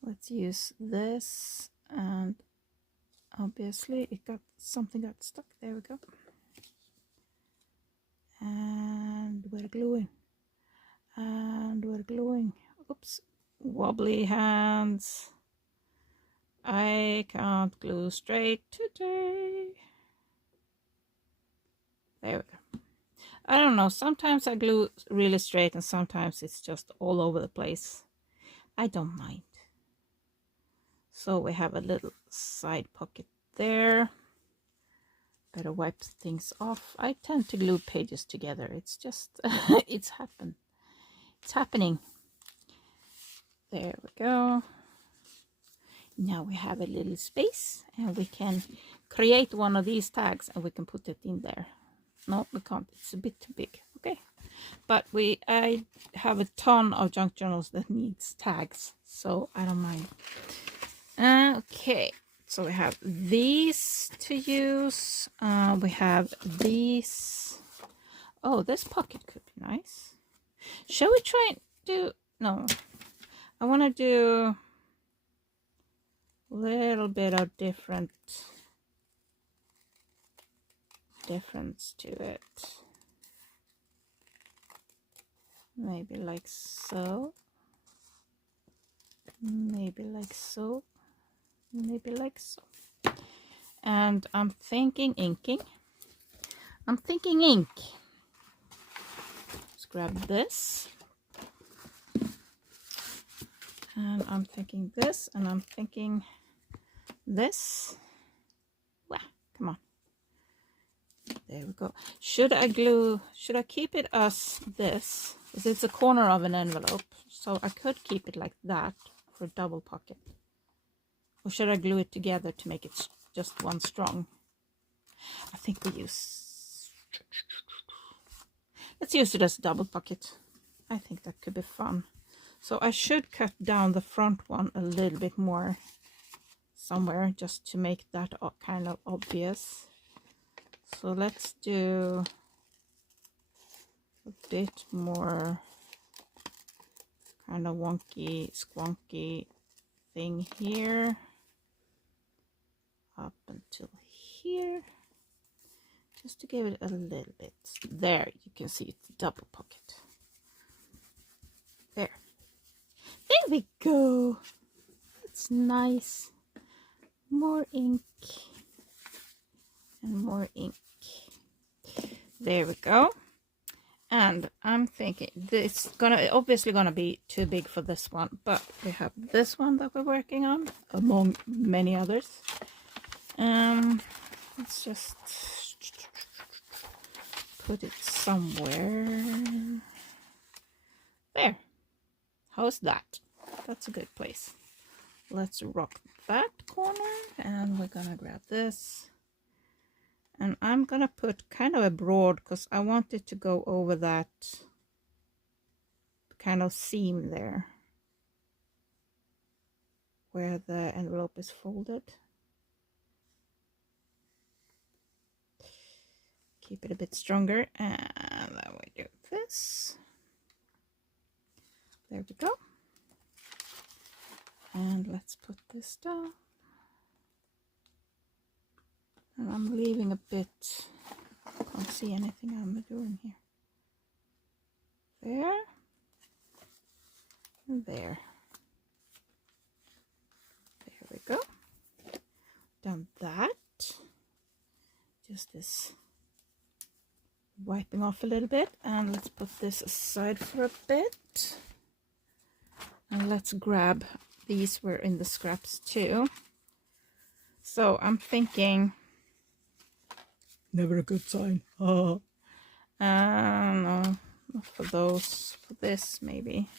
Let's use this, and obviously it got stuck. There we go. And we're gluing. And we're gluing. Oops. Wobbly hands. I can't glue straight today. There we go. I don't know. Sometimes I glue really straight and sometimes it's just all over the place. I don't mind. So we have a little side pocket there. Better wipe things off. I tend to glue pages together. It's just, it's happening. There we go. Now we have a little space and we can create one of these tags and we can put it in there. No, we can't. It's a bit too big. Okay. But I have a ton of junk journals that needs tags, so I don't mind. Okay. So we have these to use. We have these. Oh, this pocket could be nice. Shall we try and do... No. I want to do a little bit of difference to it. Maybe like so. Maybe like so. Maybe like so. And I'm thinking inking. I'm thinking ink. Let's grab this. And I'm thinking this, and I'm thinking this. Wow, come on. There we go. Should I keep it as this? Because it's a corner of an envelope. So I could keep it like that for a double pocket. Or should I glue it together to make it just one strong? I think let's use it as a double pocket. I think that could be fun. So I should cut down the front one a little bit more somewhere just to make that kind of obvious. So let's do a bit more kind of wonky, squonky thing here. Up until here. Just to give it a little bit. There, you can see it's a double pocket. There. There we go. It's nice. More ink. And more ink. There we go. And I'm thinking this obviously gonna be too big for this one, but we have this one that we're working on among many others. Let's just put it somewhere. There. How's that? That's a good place. Let's rock that corner, and we're gonna grab this. And I'm gonna put kind of a broad, because I want it to go over that kind of seam there where the envelope is folded. Keep it a bit stronger, and then we do this. There we go. And let's put this down. And I'm leaving a bit. I can't see anything I'm doing here. There. And there. There we go. Done that. Just this wiping off a little bit. And let's put this aside for a bit. And let's grab, these were in the scraps too. So I'm thinking, never a good sign. Oh. No, not for those. For this, maybe.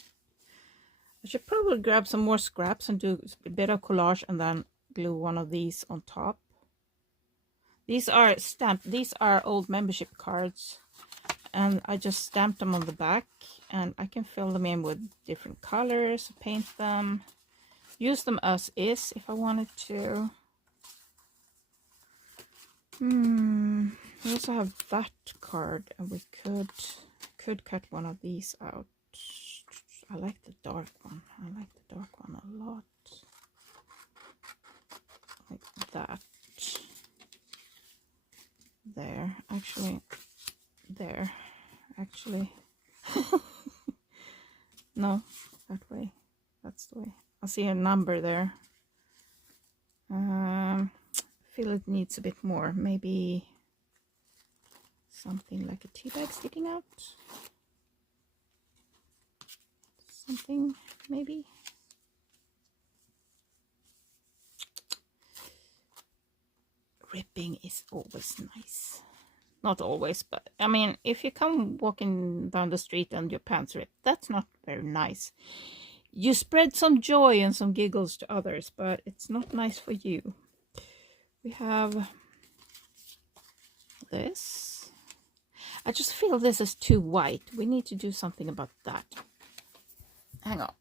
I should probably grab some more scraps and do a bit of collage and then glue one of these on top. These are stamped. These are old membership cards. And I just stamped them on the back. And I can fill them in with different colors, paint them. Use them as is if I wanted to. We also have that card, and we could cut one of these out. I like the dark one. I like the dark one a lot. that. There, actually, there, actually. No, that way. That's the way. I see a number there. I feel it needs a bit more. Maybe something like a tea bag sticking out. Something, maybe. Ripping is always nice. Not always, but I mean, if you come walking down the street and your pants rip, that's not very nice. You spread some joy and some giggles to others, but it's not nice for you. We have this. I just feel this is too white. We need to do something about that. Hang on.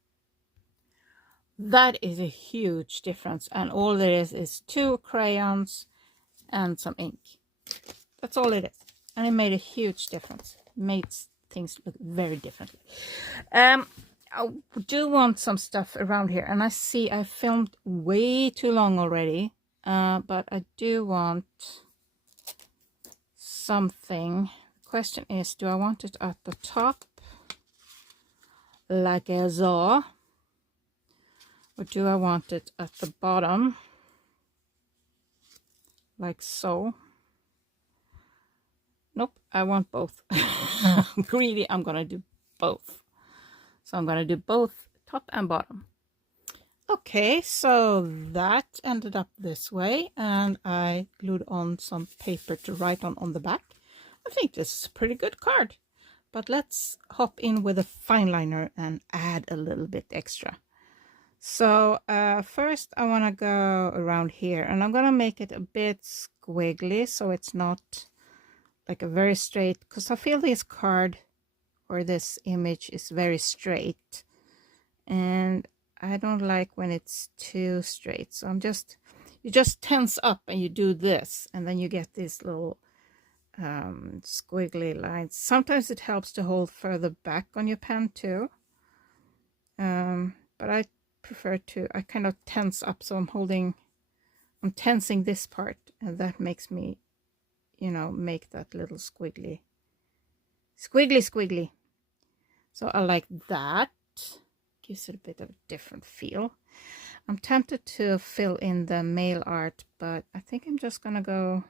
That is a huge difference, and all there is 2 crayons and some ink. That's all it is, and it made a huge difference. It made things look very differently. I do want some stuff around here, and I see I filmed way too long already, but I do want something. The question is, do I want it at the top like so, or do I want it at the bottom like so? Nope, I want both. I'm greedy. I'm gonna do both. So I'm gonna do both top and bottom. Okay, so that ended up this way, and I glued on some paper to write on the back. I think this is a pretty good card, but let's hop in with a fine liner and add a little bit extra. So first I want to go around here, and I'm gonna make it a bit squiggly so it's not like a very straight, because I feel this card or this image is very straight, and I don't like when it's too straight. So you just tense up and you do this, and then you get these little squiggly lines. Sometimes it helps to hold further back on your pen too, but I prefer to, I kind of tense up, so I'm tensing this part, and that makes me, you know, make that little squiggly. So I like that. Gives it a bit of a different feel. I'm tempted to fill in the mail art, but I think I'm just gonna go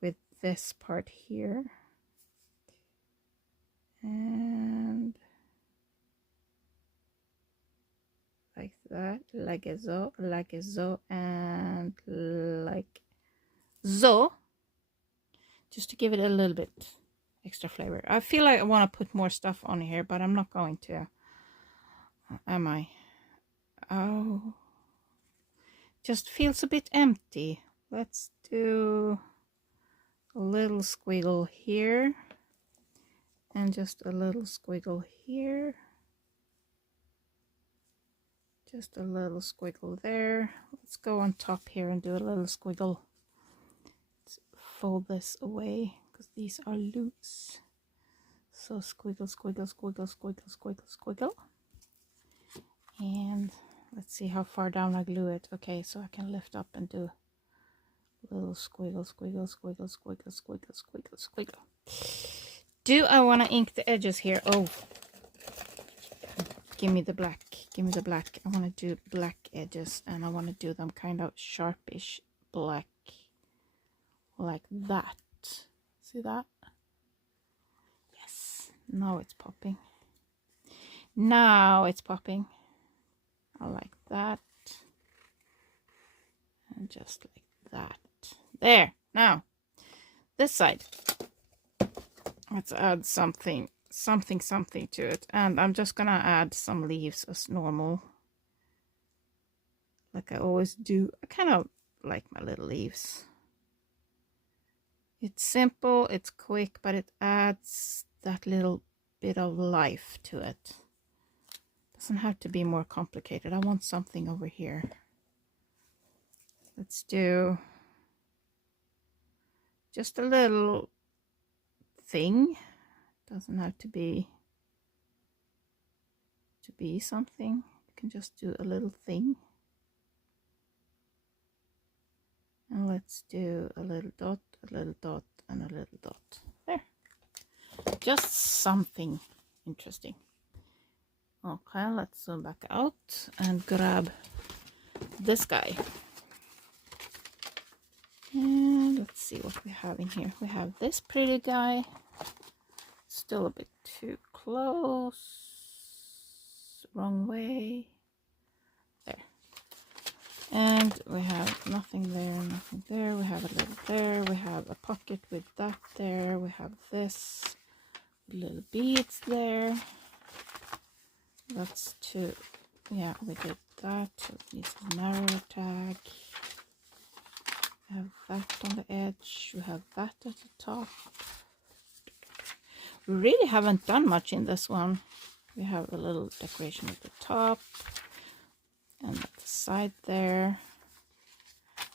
with this part here. And like that, like so, and like so. Just to give it a little bit extra flavor. I feel like I want to put more stuff on here, but I'm not going to. Am I? Oh, just feels a bit empty. Let's do a little squiggle here, and just a little squiggle here. Just a little squiggle there. Let's go on top here and do a little squiggle. Let's fold this away because these are loose. So squiggle, squiggle, squiggle, squiggle, squiggle, squiggle. And let's see how far down I glue it. Okay, so I can lift up and do a little squiggle, squiggle, squiggle, squiggle, squiggle, squiggle, squiggle. Do I want to ink the edges here? Oh, give me the black. Give me the black. I want to do black edges, and I want to do them kind of sharpish black, like that. See that? Yes. Now it's popping. Now it's popping. I like that. And just like that. There. Now, this side. Let's add something to it. And I'm just gonna add some leaves as normal. Like I always do. I kind of like my little leaves. It's simple, it's quick, but it adds that little bit of life to it. Doesn't have to be more complicated. I want something over here. Let's do just a little thing. Doesn't have to be something. You can just do a little thing. let's do a little dot, and a little dot. There. Just something interesting. Okay, let's zoom back out and grab this guy. And let's see what we have in here. We have this pretty guy. Still a bit too close. Wrong way. There. And we have nothing there, nothing there. We have a little there. We have a pocket with that there. We have this. Little beads there. That's two. Yeah, we did that. It needs a narrow tag. We have that on the edge. We have that at the top. We really haven't done much in this one. We have a little decoration at the top and at the side there.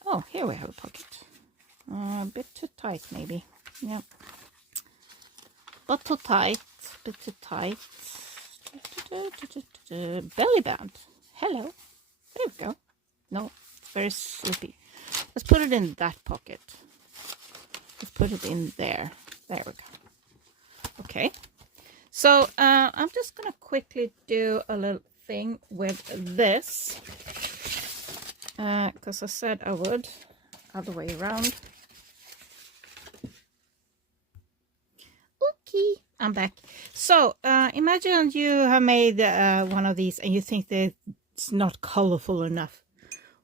Oh, here we have a pocket. A bit too tight, maybe. Yep. But too tight. Bit too tight. Belly band. Hello. There we go. No, it's very slippy. Let's put it in that pocket. Let's put it in there. There we go. Okay. So I'm just going to quickly do a little thing with this. Because I said I would. Other way around. Okay. I'm back. So imagine you have made one of these and you think that it's not colorful enough.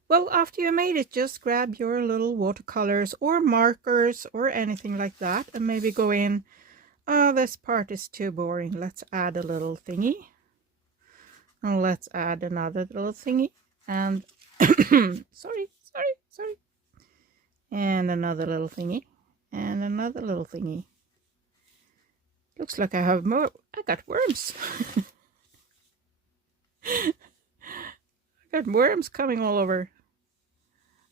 Well, after you made it, just grab your little watercolors or markers or anything like that and maybe go in. Oh, this part is too boring. Let's add a little thingy. And let's add another little thingy. And sorry. And another little thingy. And another little thingy. Looks like I have more. I got worms. I got worms coming all over.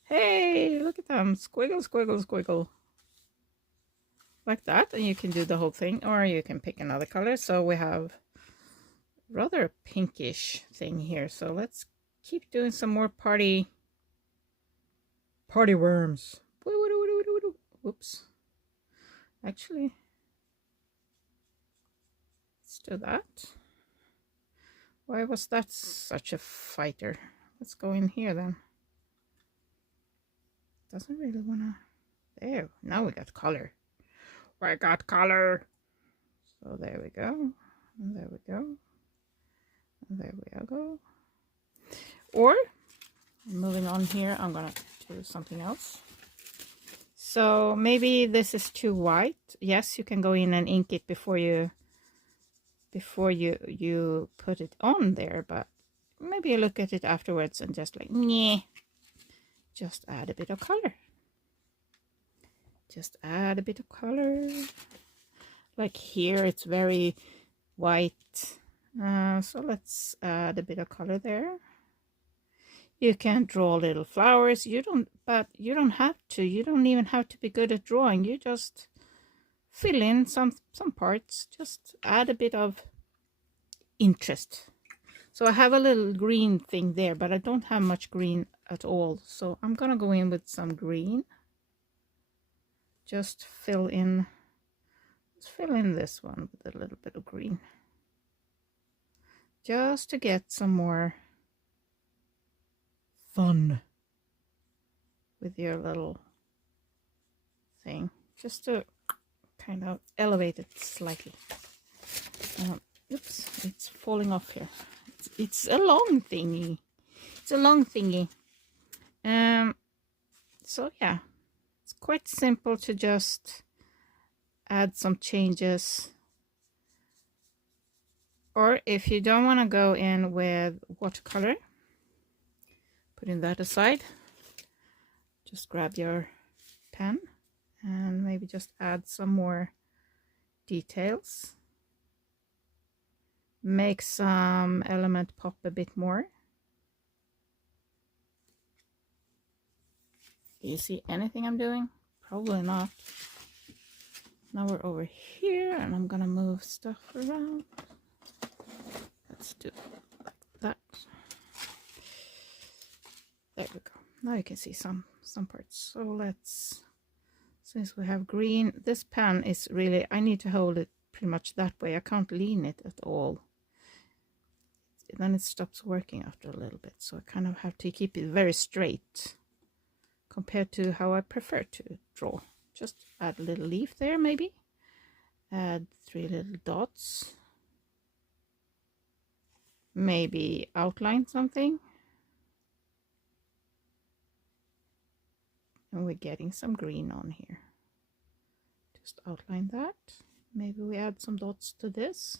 Hey, look at them. Squiggle, squiggle, squiggle. Like that. And you can do the whole thing. Or you can pick another color. So we have rather a pinkish thing here. So let's keep doing some more party worms. Whoops. Actually, let's do that. Why was that such a fighter? Let's go in here then. Doesn't really wanna. There, now we got color. We got color. So there we go. And there we go. And there we go. Or moving on here, I'm gonna do something else. So maybe this is too white. Yes, you can go in and ink it before you put it on there, but maybe you look at it afterwards and just like, nah, just add a bit of color. Just add a bit of color. Like here, it's very white. So let's add a bit of color there. You can draw little flowers. You don't have to. You don't even have to be good at drawing. You just fill in some parts. Just add a bit of interest. So I have a little green thing there, but I don't have much green at all. So I'm gonna go in with some green. Just fill in this one with a little bit of green. Just to get some more fun with your little thing, just to kind of elevate it slightly. Oops, it's falling off here. It's a long thingy. It's a long thingy. So yeah, it's quite simple to just add some changes. Or if you don't want to go in with watercolor, putting that aside, just grab your pen and maybe just add some more details. Make some element pop a bit more. Do you see anything I'm doing? Probably not. Now we're over here and I'm gonna move stuff around. Let's do it like that. There we go. Now you can see some parts. So let's, since we have green, this pen is really, I need to hold it pretty much that way. I can't lean it at all. Then it stops working after a little bit. So I kind of have to keep it very straight compared to how I prefer to draw. Just add a little leaf there maybe. Add 3 little dots. Maybe outline something. And we're getting some green on here. Just outline that. Maybe we add some dots to this.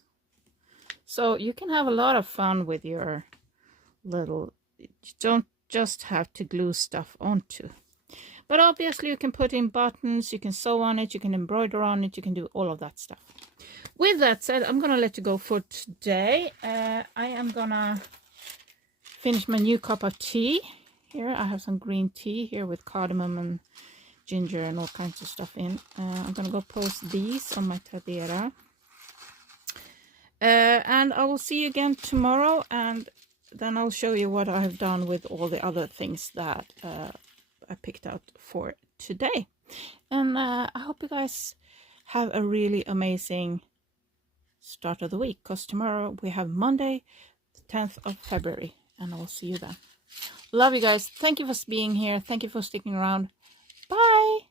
So you can have a lot of fun with your little, you don't just have to glue stuff onto. But obviously you can put in buttons, you can sew on it, you can embroider on it, you can do all of that stuff. With that said, I'm gonna let you go for today. I am gonna finish my new cup of tea. Here I have some green tea here with cardamom and ginger and all kinds of stuff in. I'm gonna go post these on my Tradera. And I will see you again tomorrow, and then I'll show you what I have done with all the other things that I picked out for today. And I hope you guys have a really amazing start of the week, because tomorrow we have Monday the 10th of February, and I will see you then. Love you guys. Thank you for being here. Thank you for sticking around. Bye.